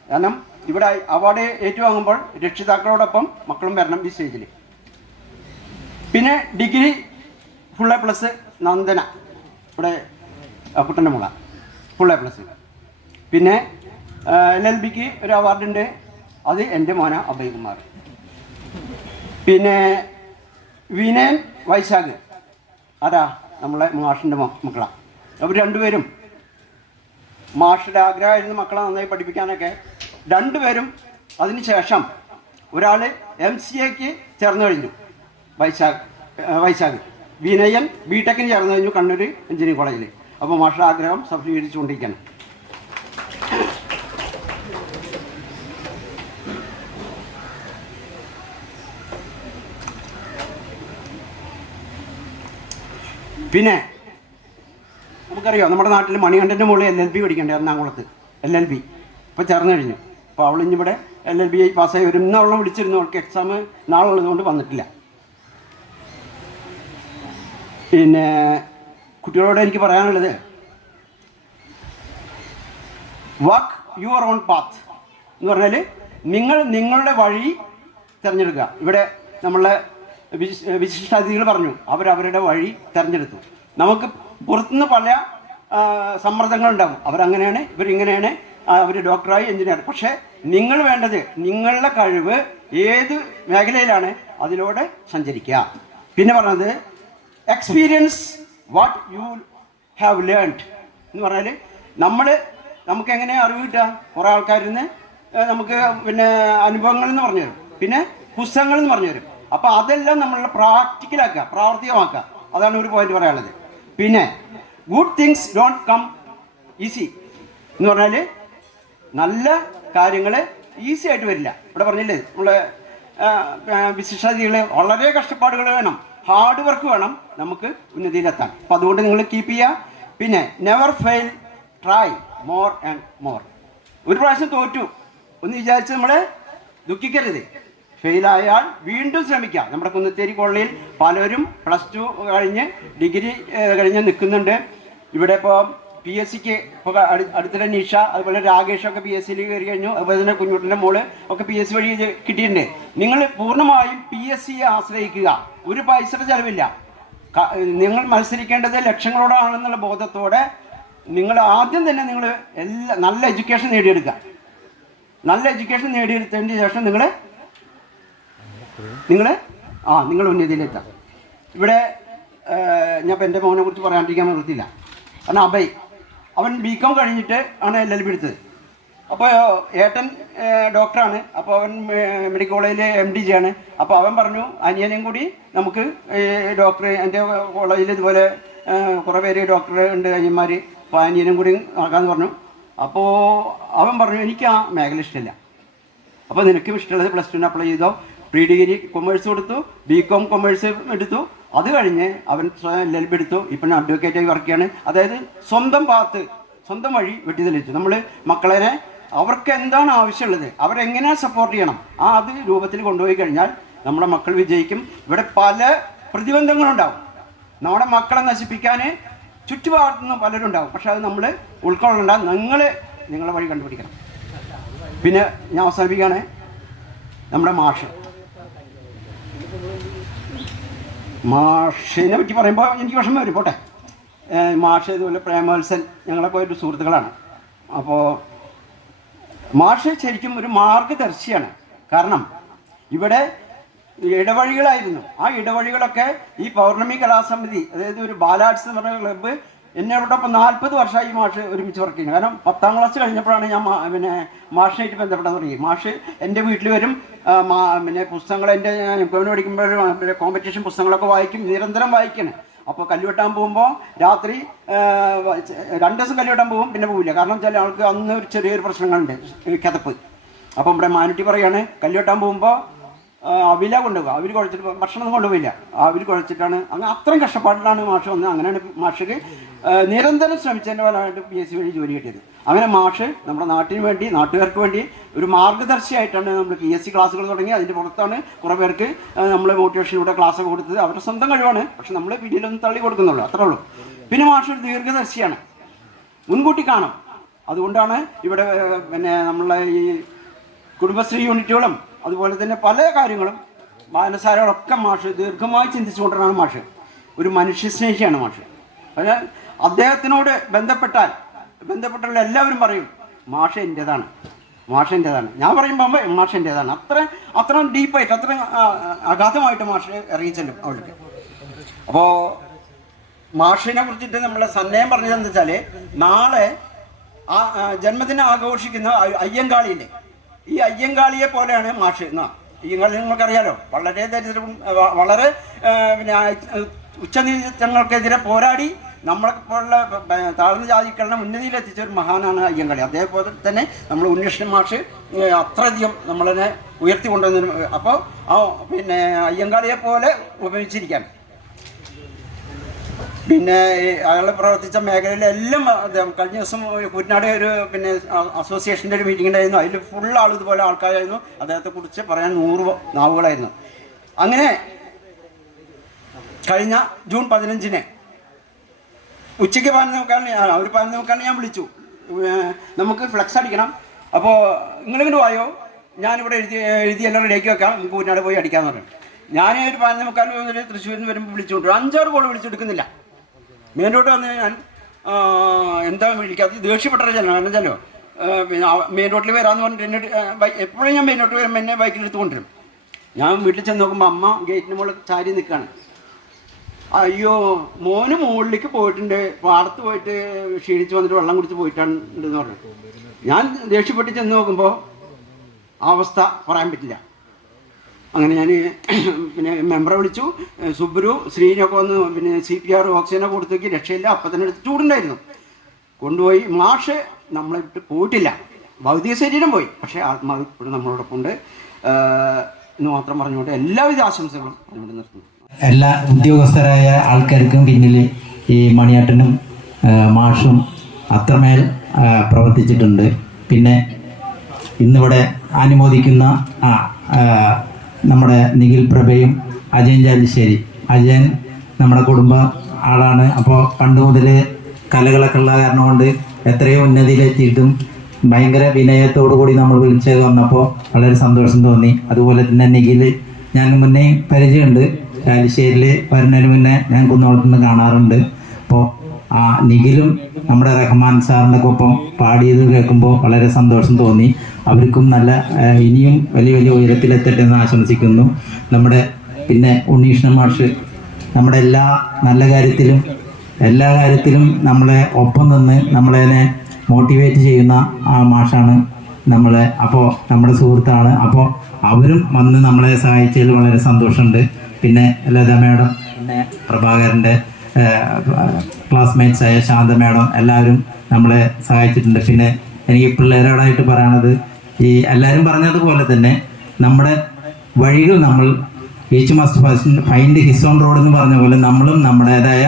കാരണം ഇവിടെ അവാർഡ് ഏറ്റുവാങ്ങുമ്പോൾ രക്ഷിതാക്കളോടൊപ്പം മക്കളും വരണം ഈ സ്റ്റേജിൽ. പിന്നെ ഡിഗ്രി ഫുൾ A+, നന്ദന ഇവിടെ കുട്ടൻ്റെ മോള ഫുൾ A+. പിന്നെ LLBക്ക് ഒരു അവാർഡുണ്ട്, അത് എൻ്റെ മോന അഭയകുമാർ. പിന്നെ വിനയൻ വൈശാഖ് അതാ നമ്മളെ മാഷിൻ്റെ മക്കളാണ്. അവർ രണ്ടുപേരും മാഷിൻ്റെ ആഗ്രഹമായിരുന്നു മക്കളെ നന്നായി പഠിപ്പിക്കാനൊക്കെ. രണ്ടുപേരും അതിനുശേഷം ഒരാൾ MCAക്ക് ചേർന്ന് കഴിഞ്ഞു, വൈശാഖ്. വിനയൻ BTECന് ചേർന്ന് കഴിഞ്ഞു കണ്ണൂർ എഞ്ചിനീയറിംഗ് കോളേജിൽ. അപ്പോൾ മാഷിൻ്റെ ആഗ്രഹം സഫലീകരിച്ചുകൊണ്ടിരിക്കുകയാണ്. പിന്നെ നമുക്കറിയാം നമ്മുടെ നാട്ടിൽ മണികണ്ഠൻ്റെ മോള് LLB പഠിക്കണ്ടേ, എറണാകുളത്ത് LLB ഇപ്പോൾ ചേർന്ന് കഴിഞ്ഞു. അപ്പോൾ അവളിഞ്ഞിവിടെ LLB പാസ്സായി വരും. ഇന്ന് അവളെ വിളിച്ചിരുന്നു, അവൾക്ക് എക്സാം നാളെ ഉള്ളതുകൊണ്ട് വന്നിട്ടില്ല. പിന്നെ കുട്ടികളോട് എനിക്ക് പറയാനുള്ളത്, വാക്ക് യുവർ ഓൺ പാത്ത് എന്ന് പറഞ്ഞാൽ നിങ്ങൾ നിങ്ങളുടെ വഴി തിരഞ്ഞെടുക്കുക. ഇവിടെ നമ്മളെ വിശിഷ്ടാതിഥികൾ പറഞ്ഞു അവരവരുടെ വഴി തിരഞ്ഞെടുത്തു. നമുക്ക് പുറത്തുനിന്ന് പല സമ്മർദ്ദങ്ങളുണ്ടാകും. അവരങ്ങനെയാണ്, ഇവരിങ്ങനെയാണ്, അവർ ഡോക്ടറായി, എഞ്ചിനീയർ. പക്ഷേ നിങ്ങൾ വേണ്ടത് നിങ്ങളുടെ കഴിവ് ഏത് മേഖലയിലാണ് അതിലൂടെ സഞ്ചരിക്കുക. പിന്നെ പറഞ്ഞത് experience what you have learned എന്ന് പറഞ്ഞാൽ നമുക്ക് എങ്ങനെയാണ് അറിവ് കിട്ടുക? കുറേ ആൾക്കാരിൽ നിന്ന് നമുക്ക് പിന്നെ അനുഭവങ്ങൾ എന്ന് പറഞ്ഞു തരും, പിന്നെ പുസ്തകങ്ങൾ എന്ന് പറഞ്ഞു തരും. അപ്പോൾ അതെല്ലാം നമ്മൾ പ്രാക്ടിക്കലാക്കുക, പ്രാവർത്തികമാക്കുക. അതാണ് ഒരു പോയിന്റ് പറയാനുള്ളത്. പിന്നെ good things don't come easy എന്ന് പറഞ്ഞാൽ നല്ല കാര്യങ്ങൾ ഈസി ആയിട്ട് വരില്ല. ഇവിടെ പറഞ്ഞില്ലേ നമ്മളെ വിശിഷ്ടാതിഥികൾ വളരെ കഷ്ടപ്പാടുകൾ വേണം, ഹാർഡ് വർക്ക് വേണം നമുക്ക് ഉന്നതിയിലെത്താൻ. അപ്പോൾ അതുകൊണ്ട് നിങ്ങൾ കീപ്പ് ചെയ്യുക. പിന്നെ never fail, try more and more. ഒരു പ്രാവശ്യം തോറ്റു ഒന്ന് വിചാരിച്ച് നമ്മൾ ദുഃഖിക്കരുത്. ഫെയിലായാൽ വീണ്ടും ശ്രമിക്കുക. നമ്മുടെ കുന്നത്തേരി കോളനിയിൽ പലരും +2 കഴിഞ്ഞ് ഡിഗ്രി കഴിഞ്ഞ് നിൽക്കുന്നുണ്ട്. ഇവിടെ ഇപ്പോൾ PSCക്ക് ഇപ്പോൾ അടുത്തിടെ നിഷ, അതുപോലെ രാകേഷൊക്കെ PSCയിൽ കയറി കഴിഞ്ഞു. അതുപോലെ തന്നെ കുഞ്ഞുട്ടിൻ്റെ മോള് ഒക്കെ PSC വഴി കിട്ടിയിട്ടുണ്ട്. നിങ്ങൾ പൂർണ്ണമായും PSCയെ ആശ്രയിക്കുക. ഒരു പൈസയുടെ ചിലവില്ല. നിങ്ങൾ മത്സരിക്കേണ്ടത് ലക്ഷ്യങ്ങളോടാണെന്നുള്ള ബോധത്തോടെ നിങ്ങൾ ആദ്യം തന്നെ നിങ്ങൾ നല്ല എഡ്യൂക്കേഷൻ നേടിയെടുക്കുക. നല്ല എഡ്യൂക്കേഷൻ നേടിയെടുത്തതിന് ശേഷം നിങ്ങൾ ഉന്നതിയിലെത്താം. ഇവിടെ ഞാൻ ഇപ്പം എൻ്റെ മോനെ കുറിച്ച് പറയാണ്ടിരിക്കാൻ നിർത്തില്ല. കാരണം അവൻ BCom കഴിഞ്ഞിട്ട് ആണ് LLB എടുത്തത്. അപ്പോൾ ഏട്ടൻ ഡോക്ടറാണ്. അപ്പോൾ അവൻ മെഡിക്കൽ കോളേജിൽ MD ആണ്. അപ്പോൾ അവൻ പറഞ്ഞു അനിയനെയും കൂടി നമുക്ക് ഡോക്ടർ, എൻ്റെ കോളേജിൽ ഇതുപോലെ കുറേ പേര് ഡോക്ടർ ഉണ്ട് അനിയന്മാർ, അപ്പോൾ അനിയനും കൂടി ആക്കാമെന്ന് പറഞ്ഞു. അപ്പോൾ അവൻ പറഞ്ഞു എനിക്ക് ആ മേഖല ഇഷ്ടമില്ല. അപ്പോൾ നിനക്കും ഇഷ്ടമുള്ളത് +2 അപ്ലൈ ചെയ്തോ. പ്രീ ഡിഗ്രി കൊമേഴ്സ് കൊടുത്തു, BCom കൊമേഴ്സ് എടുത്തു. അത് കഴിഞ്ഞ് അവൻ LLB എടുത്തു. ഇപ്പം അഡ്വക്കേറ്റായി വർക്ക് ചെയ്യാണ്. അതായത് സ്വന്തം പാത്ത്, സ്വന്തം വഴി വെട്ടിത്തെളിച്ചു. നമ്മൾ മക്കളെ അവർക്ക് എന്താണ് ആവശ്യമുള്ളത്, അവരെങ്ങനെ സപ്പോർട്ട് ചെയ്യണം, അത് രൂപത്തിൽ കൊണ്ടുപോയി കഴിഞ്ഞാൽ നമ്മുടെ മക്കൾ വിജയിക്കും. ഇവിടെ പല പ്രതിബന്ധങ്ങളുണ്ടാവും. നമ്മുടെ മക്കളെ നശിപ്പിക്കാൻ ചുറ്റുപാടത്തുനിന്ന് പലരും ഉണ്ടാവും. പക്ഷെ അത് നമ്മൾ ഉൾക്കൊള്ളണ്ട. നിങ്ങളെ വഴി കണ്ടുപിടിക്കണം. പിന്നെ ഞാൻ അവസാനിപ്പിക്കുകയാണ്. നമ്മുടെ മാഷിനെ പറ്റി പറയുമ്പോൾ എനിക്ക് വിഷമം വരും. പോട്ടെ, മാഷ് ഇതുപോലെ പ്രേമവത്സൻ ഞങ്ങളൊക്കെ ഒരു സുഹൃത്തുക്കളാണ്. അപ്പോൾ മാഷ് ശരിക്കും ഒരു മാർഗദർശിയാണ്. കാരണം ഇവിടെ ഇടവഴികളായിരുന്നു. ആ ഇടവഴികളൊക്കെ ഈ പൗർണമി കലാസമിതി, അതായത് ഒരു ബാലാർട്സ് എന്ന് പറഞ്ഞ ക്ലബ്ബ്, എന്നോടൊപ്പം 40 വർഷമായി മാഷ് ഒരുമിച്ച് വർക്ക് ചെയ്യുന്നത്. കാരണം 10ാം ക്ലാസ് കഴിഞ്ഞപ്പോഴാണ് ഞാൻ മാഷിനായിട്ട് ബന്ധപ്പെടാൻ തുടങ്ങി. മാഷ് എൻ്റെ വീട്ടിൽ വരും. പിന്നെ പുസ്തകങ്ങൾ എൻ്റെ എംകോമിന് പഠിക്കുമ്പോൾ കോമ്പറ്റീഷൻ പുസ്തകങ്ങളൊക്കെ വായിക്കും, നിരന്തരം വായിക്കണം. അപ്പോൾ കല്ലുവെട്ടാൻ പോകുമ്പോൾ രാത്രി 2 ദിവസം കല്ലുവെട്ടാൻ പോകും, പിന്നെ പോവില്ല. കാരണം വെച്ചാൽ ആൾക്ക് അന്ന് ഒരു ചെറിയൊരു പ്രശ്നങ്ങളുണ്ട്, കിതപ്പ്. അപ്പം ഇവിടെ മാനുട്ടി പറയാണ് കല്ലുവെട്ടാൻ പോകുമ്പോൾ അവില കൊണ്ടുപോകുക, അവിൽ കുഴച്ചിട്ട് ഭക്ഷണം കൊണ്ടുപോയില്ല, അവിൽ കുഴച്ചിട്ടാണ്. അങ്ങനെ അത്രയും കഷ്ടപ്പാടിലാണ് മാഷ് വന്നത്. അങ്ങനെയാണ് മാഷക്ക് നിരന്തരം ശ്രമിച്ചതിൻ്റെ ഫലമായിട്ട് PSC വഴി ജോലി കിട്ടിയത്. അങ്ങനെ മാഷ് നമ്മുടെ നാട്ടിന് വേണ്ടി, നാട്ടുകാർക്ക് വേണ്ടി ഒരു മാർഗദർശിയായിട്ടാണ് നമ്മൾ PSC ക്ലാസ്സുകൾ തുടങ്ങി. അതിൻ്റെ പുറത്താണ് കുറേ പേർക്ക് നമ്മൾ മോട്ടിവേഷനിലൂടെ ക്ലാസ്സൊക്കെ കൊടുത്തത്. അവരുടെ സ്വന്തം കഴിവാണ്, പക്ഷെ നമ്മൾ പിന്നിലൊന്നും തള്ളി കൊടുക്കുന്നുള്ളൂ, അത്രേ ഉള്ളൂ. പിന്നെ മാഷ് ഒരു ദീർഘദർശിയാണ്, മുൻകൂട്ടി കാണും. അതുകൊണ്ടാണ് ഇവിടെ പിന്നെ നമ്മളെ ഈ കുടുംബശ്രീ യൂണിറ്റുകളും അതുപോലെ തന്നെ പല കാര്യങ്ങളും വായനശാലകളൊക്കെ മാഷ് ദീർഘമായി ചിന്തിച്ചുകൊണ്ടാണ് മാഷ്. ഒരു മനുഷ്യസ്നേഹിയാണ് മാഷ്. അതിനാൽ അദ്ദേഹത്തിനോട് ബന്ധപ്പെട്ടുള്ള എല്ലാവരും പറയും മാഷ് എൻ്റേതാണ്. ഞാൻ പറയുമ്പോൾ മാഷ് എൻ്റേതാണ്. അത്രയും ഡീപ്പായിട്ട്, അത്രയും അഗാധമായിട്ട് മാഷ് ഇറങ്ങിച്ചെല്ലും അവൾക്ക്. അപ്പോൾ മാഷിനെ കുറിച്ചിട്ട് നമ്മളെ സന്ദേഹം പറഞ്ഞതെന്ന് വെച്ചാൽ, നാളെ ജന്മദിനം ആഘോഷിക്കുന്ന അയ്യങ്കാളിയില്ലേ, ഈ അയ്യങ്കാളിയെ പോലെയാണ് മാഷ്. അയ്യങ്കാളി നിങ്ങൾക്കറിയാലോ, വളരെ ദരിദ്രവും വളരെ പിന്നെ ഉച്ചനീചങ്ങൾക്കെതിരെ പോരാടി നമ്മളെ പോലുള്ള താഴ്ന്ന ജാതിക്കളുടെ ഉന്നതിയിലെത്തിച്ച ഒരു മഹാനാണ് അയ്യങ്കാളി. അതേപോലെ തന്നെ നമ്മൾ ഉണ്ണികൃഷ്ണൻ മാഷ് അത്രയധികം നമ്മളതിനെ ഉയർത്തിക്കൊണ്ടുവന്നതിന്. അപ്പോൾ പിന്നെ അയ്യങ്കാളിയെ പോലെ ഉപയോഗിച്ചിരിക്കാൻ. പിന്നെ അയാൾ പ്രവർത്തിച്ച മേഖലയിലെല്ലാം കഴിഞ്ഞ ദിവസം കുട്ടനാട് ഒരു പിന്നെ അസോസിയേഷൻ്റെ ഒരു മീറ്റിംഗ് ഉണ്ടായിരുന്നു. അതിൽ ഫുൾ ഇതുപോലെ ആൾക്കാരായിരുന്നു. അദ്ദേഹത്തെക്കുറിച്ച് പറയാൻ 100 നാവുകളായിരുന്നു. അങ്ങനെ കഴിഞ്ഞ ജൂൺ 15 ഉച്ചയ്ക്ക് 11:15 ഞാൻ വിളിച്ചു, നമുക്ക് ഫ്ലെക്സ് അടിക്കണം. അപ്പോൾ നിങ്ങളിങ്ങോട്ട് വായോ, ഞാനിവിടെ എഴുതിയെല്ലാം റെഡിയാക്കി വെക്കാം, നമുക്ക് മുന്നാട് പോയി അടിക്കാന്ന് പറഞ്ഞു. ഞാൻ ഒരു 11:45 മുതൽ തൃശ്ശൂരിൽ നിന്ന് വരുമ്പോൾ വിളിച്ചുകൊണ്ട് 5-6 കോൾ വിളിച്ചെടുക്കുന്നില്ല. മെയിൻ റോഡ് വന്ന് ഞാൻ എന്താ വിളിക്കാത്ത ദേഷ്യപ്പെട്ട ചെല്ലോ പിന്നെ മെയിൻ റോഡിൽ വരാമെന്ന് പറഞ്ഞിട്ട് എന്നോട് എപ്പോഴും ഞാൻ മെയിൻ റോഡിൽ വരുമ്പോൾ എന്നെ ബൈക്കിൽ എടുത്ത് കൊണ്ടുവരും. ഞാൻ വീട്ടിൽ ചെന്ന് നോക്കുമ്പോൾ അമ്മ ഗേറ്റിന് മുകളിൽ ചാരി നിൽക്കുകയാണ്. അയ്യോ മോന് മുകളിലേക്ക് പോയിട്ടുണ്ട്, പാടത്ത് പോയിട്ട് ക്ഷീണിച്ച് വന്നിട്ട് വെള്ളം കുടിച്ച് പോയിട്ടുണ്ടെന്ന് പറഞ്ഞു. ഞാൻ ദേഷ്യപ്പെട്ട് ചെന്ന് നോക്കുമ്പോൾ അവസ്ഥ പറയാൻ പറ്റില്ല. അങ്ങനെ ഞാൻ പിന്നെ മെമ്പറെ വിളിച്ചു, സുബ്രു ശ്രീനൊക്കെ വന്ന് പിന്നെ CPR ഓക്സിജനൊക്കെ കൊടുത്തേക്ക് രക്ഷയില്ല. അപ്പം തന്നെ എടുത്ത് ചൂടുണ്ടായിരുന്നു, കൊണ്ടുപോയി. മാഷ് നമ്മളെ വിട്ട് പോയിട്ടില്ല, ഭൗതിക ശരീരം പോയി, പക്ഷേ ആത്മാവ് ഇപ്പോഴും നമ്മളോടൊപ്പം ഉണ്ട് എന്ന് മാത്രം പറഞ്ഞുകൊണ്ട് എല്ലാവിധ ആശംസകളും പറഞ്ഞുകൊണ്ട് നിർത്തുന്നു. എല്ലാ ഉദ്യോഗസ്ഥരായ ആൾക്കാർക്കും പിന്നിൽ ഈ മണിയേട്ടനും മാഷും അത്രമേൽ പ്രവർത്തിച്ചിട്ടുണ്ട്. പിന്നെ ഇന്നിവിടെ അനുമോദിക്കുന്ന നമ്മുടെ നിഖിൽ പ്രഭയും അജയൻ ചാലിശ്ശേരി. അജയൻ നമ്മുടെ കുടുംബ ആളാണ്. അപ്പോൾ പണ്ട് മുതൽ കലകളൊക്കെ ഉള്ള കാരണം കൊണ്ട് എത്രയോ ഉന്നതിയിലെത്തിയിട്ടും ഭയങ്കര വിനയത്തോടു കൂടി നമ്മൾ വിളിച്ചത് വന്നപ്പോൾ വളരെ സന്തോഷം തോന്നി. അതുപോലെ തന്നെ നിഖിൽ ഞാൻ മുന്നേ പരിചയമുണ്ട്, ചാലിശ്ശേരിയിൽ വരുന്നതിന് മുന്നേ ഞാൻ കുന്നോളത്ത് നിന്ന് കാണാറുണ്ട്. അപ്പോൾ ആ നിഖിലും നമ്മുടെ റഹ്മാൻ സാറിൻ്റെ ഒപ്പം പാടിയത് കേൾക്കുമ്പോൾ വളരെ സന്തോഷം തോന്നി. അവർക്കും നല്ല ഇനിയും വലിയ വലിയ ഉയരത്തിലെത്തട്ടെ എന്ന് ആശംസിക്കുന്നു. നമ്മുടെ പിന്നെ ഉണ്ണീഷ്ണൻ മാഷ് നമ്മുടെ എല്ലാ നല്ല കാര്യത്തിലും നമ്മളെ ഒപ്പം നിന്ന് നമ്മളെ മോട്ടിവേറ്റ് ചെയ്യുന്ന ആ മാഷാണ് നമ്മളെ. അപ്പോൾ നമ്മുടെ സുഹൃത്താണ്. അപ്പോൾ അവരും വന്ന് നമ്മളെ സഹായിച്ചതിൽ വളരെ സന്തോഷമുണ്ട്. പിന്നെ ലത മേഡം, പിന്നെ പ്രഭാകരൻ്റെ ക്ലാസ്മേറ്റ്സായ ശാന്ത മേഡം എല്ലാവരും നമ്മളെ സഹായിച്ചിട്ടുണ്ട്. പിന്നെ എനിക്ക് പിള്ളേരോടായിട്ട് പറയണത്, ഈ എല്ലാവരും പറഞ്ഞതുപോലെ തന്നെ നമ്മുടെ വഴികൾ നമ്മൾ each must find his own road എന്ന് പറഞ്ഞ പോലെ നമ്മളും നമ്മുടേതായ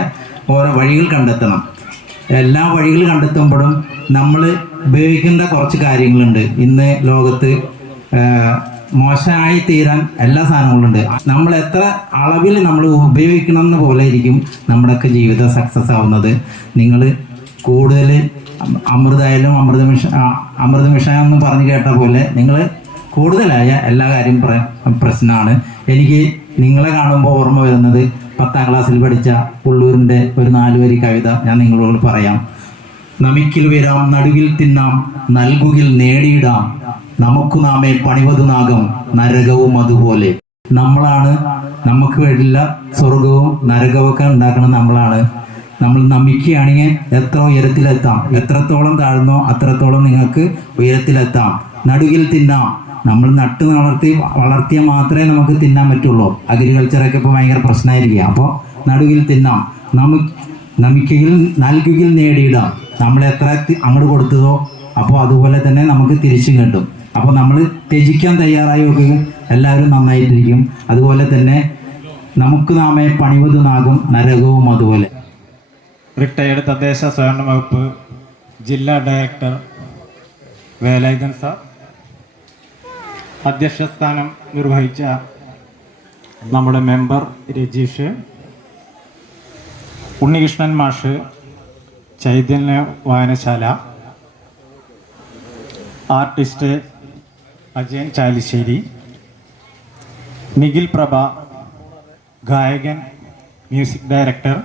ഓരോ വഴികൾ കണ്ടെത്തണം. എല്ലാ വഴികൾ കണ്ടെത്തുമ്പോഴും നമ്മൾ ഉപയോഗിക്കേണ്ട കുറച്ച് കാര്യങ്ങളുണ്ട്. ഇന്ന് ലോകത്ത് മോശമായി തീരാൻ എല്ലാ സാധനങ്ങളുണ്ട്. നമ്മൾ എത്ര അളവിൽ നമ്മൾ ഉപയോഗിക്കണം എന്ന് പോലെ ഇരിക്കും നമ്മുടെയൊക്കെ ജീവിതം സക്സസ് ആവുന്നത്. നിങ്ങൾ കൂടുതൽ അമൃതായാലും അമൃതമിഷ എന്ന് പറഞ്ഞു കേട്ട പോലെ നിങ്ങൾ കൂടുതലായ എല്ലാ കാര്യം പ്രശ്നമാണ്. എനിക്ക് നിങ്ങളെ കാണുമ്പോൾ ഓർമ്മ വരുന്നത് 10ാം ക്ലാസ്സിൽ പഠിച്ച ഉള്ളൂരിൻ്റെ ഒരു 4 വരി കവിത ഞാൻ നിങ്ങളോട് പറയാം. നമിക്കിൽ വരാം നടുകിൽ തിന്നാം നൽകുകിൽ നേടിയിടാം നമുക്ക് നാമേ പണിവതു നാഗം നരകവും അതുപോലെ. നമ്മളാണ് നമുക്ക് വേണ്ടിയുള്ള സ്വർഗവും നരകമൊക്കെ ഉണ്ടാക്കുന്നത് നമ്മളാണ്. നമ്മൾ നമിക്കുകയാണെങ്കിൽ എത്ര ഉയരത്തിലെത്താം, എത്രത്തോളം താഴ്ന്നോ അത്രത്തോളം നിങ്ങൾക്ക് ഉയരത്തിലെത്താം. നടുകിൽ തിന്നാം, നമ്മൾ നട്ട് വളർത്തിയാൽ മാത്രമേ നമുക്ക് തിന്നാൻ പറ്റുള്ളൂ. അഗ്രികൾച്ചറൊക്കെ ഇപ്പോൾ ഭയങ്കര പ്രശ്നമായിരിക്കുക. അപ്പോൾ നടുകിൽ തിന്നാം, നമിക്കുകയിൽ നൽകുകിൽ നേടിയിടാം. നമ്മൾ എത്ര അങ്ങോട്ട് കൊടുത്തതോ അപ്പോൾ അതുപോലെ തന്നെ നമുക്ക് തിരിച്ചും കിട്ടും. അപ്പോൾ നമ്മൾ ത്യജിക്കാൻ തയ്യാറായി നോക്കുകയും എല്ലാവരും നന്നായിട്ടിരിക്കും. അതുപോലെ തന്നെ നമുക്ക് നാമേ പണിവതു നാഗം നരകവും അതുപോലെ. റിട്ടയർഡ് തദ്ദേശ സ്വയംഭരണ വകുപ്പ് ജില്ലാ ഡയറക്ടർ വേലായുധൻ സാർ, അധ്യക്ഷസ്ഥാനം നിർവഹിച്ച നമ്മുടെ മെമ്പർ രജീഷ്, ഉണ്ണികൃഷ്ണൻ മാഷ്, ചൈതന്യ വായനശാല, ആർട്ടിസ്റ്റ് അജയൻ ചാലിശ്ശേരി, നിഖിൽ പ്രഭ ഗായകൻ, മ്യൂസിക് ഡയറക്ടർ.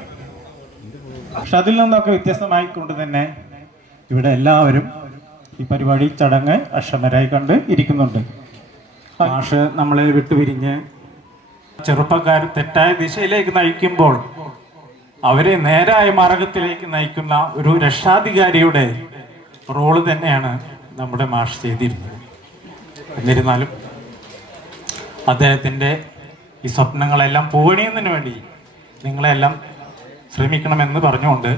പക്ഷെ അതിൽ നിന്നൊക്കെ വ്യത്യസ്തമായിക്കൊണ്ട് തന്നെ ഇവിടെ എല്ലാവരും ഈ പരിപാടി ചടങ്ങ് അക്ഷമരായി കണ്ട് ഇരിക്കുന്നുണ്ട്. മാഷ് നമ്മളെ വിട്ടുപിരിഞ്ഞ് ചെറുപ്പക്കാർ തെറ്റായ ദിശയിലേക്ക് നയിക്കുമ്പോൾ അവരെ നേരായ മാർഗത്തിലേക്ക് നയിക്കുന്ന ഒരു രക്ഷാധികാരിയുടെ റോള് തന്നെയാണ് നമ്മുടെ മാഷ് ചെയ്തിരുന്നത്. എന്നിരുന്നാലും അദ്ദേഹത്തിൻ്റെ ഈ സ്വപ്നങ്ങളെല്ലാം പൂവണിയുന്നതിന് വേണ്ടി നിങ്ങളെല്ലാം ശ്രമിക്കണമെന്ന് പറഞ്ഞുകൊണ്ട്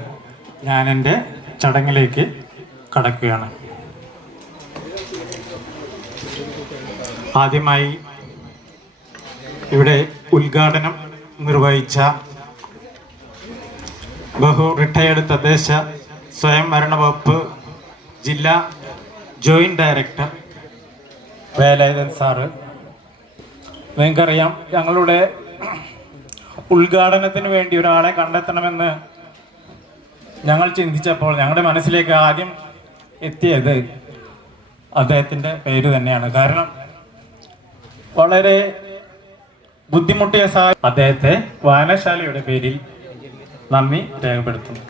ഞാൻ എൻ്റെ ചടങ്ങിലേക്ക് കടക്കുകയാണ്. ആദ്യമായി ഇവിടെ ഉദ്ഘാടനം നിർവഹിച്ച റിട്ടയർഡ് തദ്ദേശ സ്വയംഭരണ വകുപ്പ് ജില്ലാ ജോയിന്റ് ഡയറക്ടർ വേലായുധൻ സാറ്. നിങ്ങൾക്കറിയാം, ഞങ്ങളുടെ ഉദ്ഘാടനത്തിന് വേണ്ടി ഒരാളെ കണ്ടെത്തണമെന്ന് ഞങ്ങൾ ചിന്തിച്ചപ്പോൾ ഞങ്ങളുടെ മനസ്സിലേക്ക് ആദ്യം എത്തിയത് അദ്ദേഹത്തിൻ്റെ പേര് തന്നെയാണ്. കാരണം വളരെ ബുദ്ധിമുട്ടിയ അദ്ദേഹത്തെ വായനശാലയുടെ പേരിൽ നന്ദി രേഖപ്പെടുത്തുന്നു.